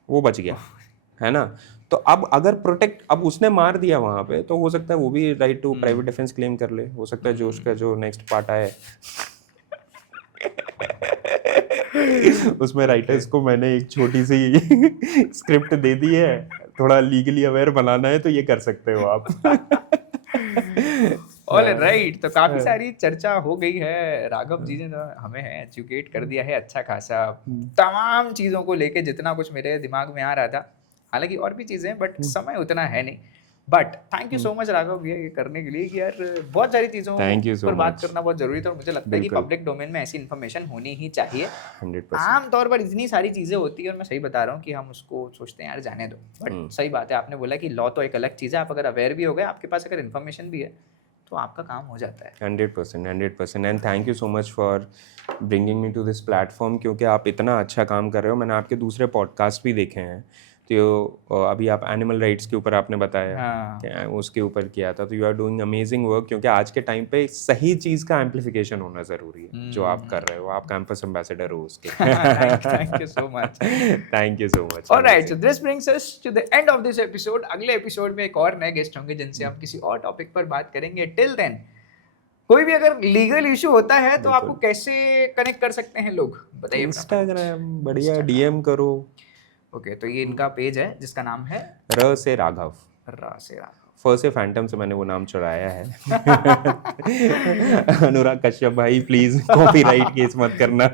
वो बच गया, है ना। तो अब अगर प्रोटेक्ट, अब उसने मार दिया वहां पे, तो हो सकता है वो भी right to private defence claim कर ले। हो सकता है जोश का जो नेक्स्ट पार्ट आए उसमें राइटर्स को मैंने एक छोटी सी स्क्रिप्ट दे दी है, थोड़ा लीगली अवेयर बनाना है तो ये कर सकते हो आप। All right. तो काफी सारी चर्चा हो गई है, राघव जी ने हमें है एजुकेट कर दिया है अच्छा खासा तमाम चीज़ों को लेके, जितना कुछ मेरे दिमाग में आ रहा था। हालांकि और भी चीज़ें हैं, बट समय उतना है नहीं। But thank you so much Raghav ये करने के लिए कि यार बहुत सारी चीज़ों Thank you so पर बात much. करना बहुत ज़रूरी था और मुझे लगता है कि बिल्कुल। पब्लिक डोमेन में ऐसी इन्फॉर्मेशन होनी ही चाहिए। 100%. आम तौर पर इतनी सारी चीज़ें होती है और मैं सही बता रहा हूँ कि हम उसको सोचते हैं यार जाने दो, बट सही बात है आपने बोला कि लॉ तो एक अलग चीज़ है, आप अगर अवेयर भी हो गए, आपके पास अगर इन्फॉर्मेशन भी है तो आपका काम हो जाता है। 100%, 100%. And thank you so much for bringing me to this platform, क्योंकि आप इतना अच्छा काम कर रहे हो। मैंने आपके दूसरे पॉडकास्ट भी देखे हैं, तो अभी आप एनिमल राइट्स के ऊपर आपने बताया हाँ कि उसके ऊपर किया था, तो you are doing amazing work, क्योंकि आज के टाइम पे सही चीज़ का एम्पलीफिकेशन होना ज़रूरी है जो आप कर रहे हो। आप कैंपस एम्बेसडर हो उसके। Thank you so much. Thank you so much. Alright, so this brings us to the end of this episode. अगले एपिसोड में एक और नए गेस्ट होंगे जिनसे हम किसी और टॉपिक पर बात करेंगे। टिल देन कोई भी अगर लीगल इशू होता है तो आपको कैसे कनेक्ट कर सकते हैं लोग, बताइए। इंस्टाग्राम बढ़िया, डीएम करो। ओके, तो ये इनका पेज है जिसका नाम है र से राघव, रा से राघव। फर्स्ट से फैंटम से मैंने वो नाम चुराया है। अनुराग कश्यप भाई प्लीज कॉपीराइट केस मत करना।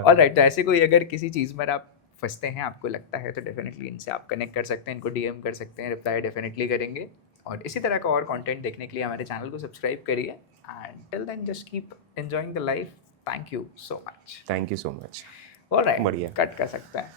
ऑलराइट, तो ऐसे कोई अगर किसी चीज़ में आप फंसते हैं, आपको लगता है, तो डेफिनेटली इनसे आप कनेक्ट कर सकते हैं, इनको डीएम कर सकते हैं, रिप्लाई डेफिनेटली करेंगे। और इसी तरह का और कंटेंट देखने के लिए हमारे चैनल को सब्सक्राइब करिए। And till then just keep enjoying the life. Thank you so much. Thank you so much. Alright, बढ़िया। कट कर सकते हैं।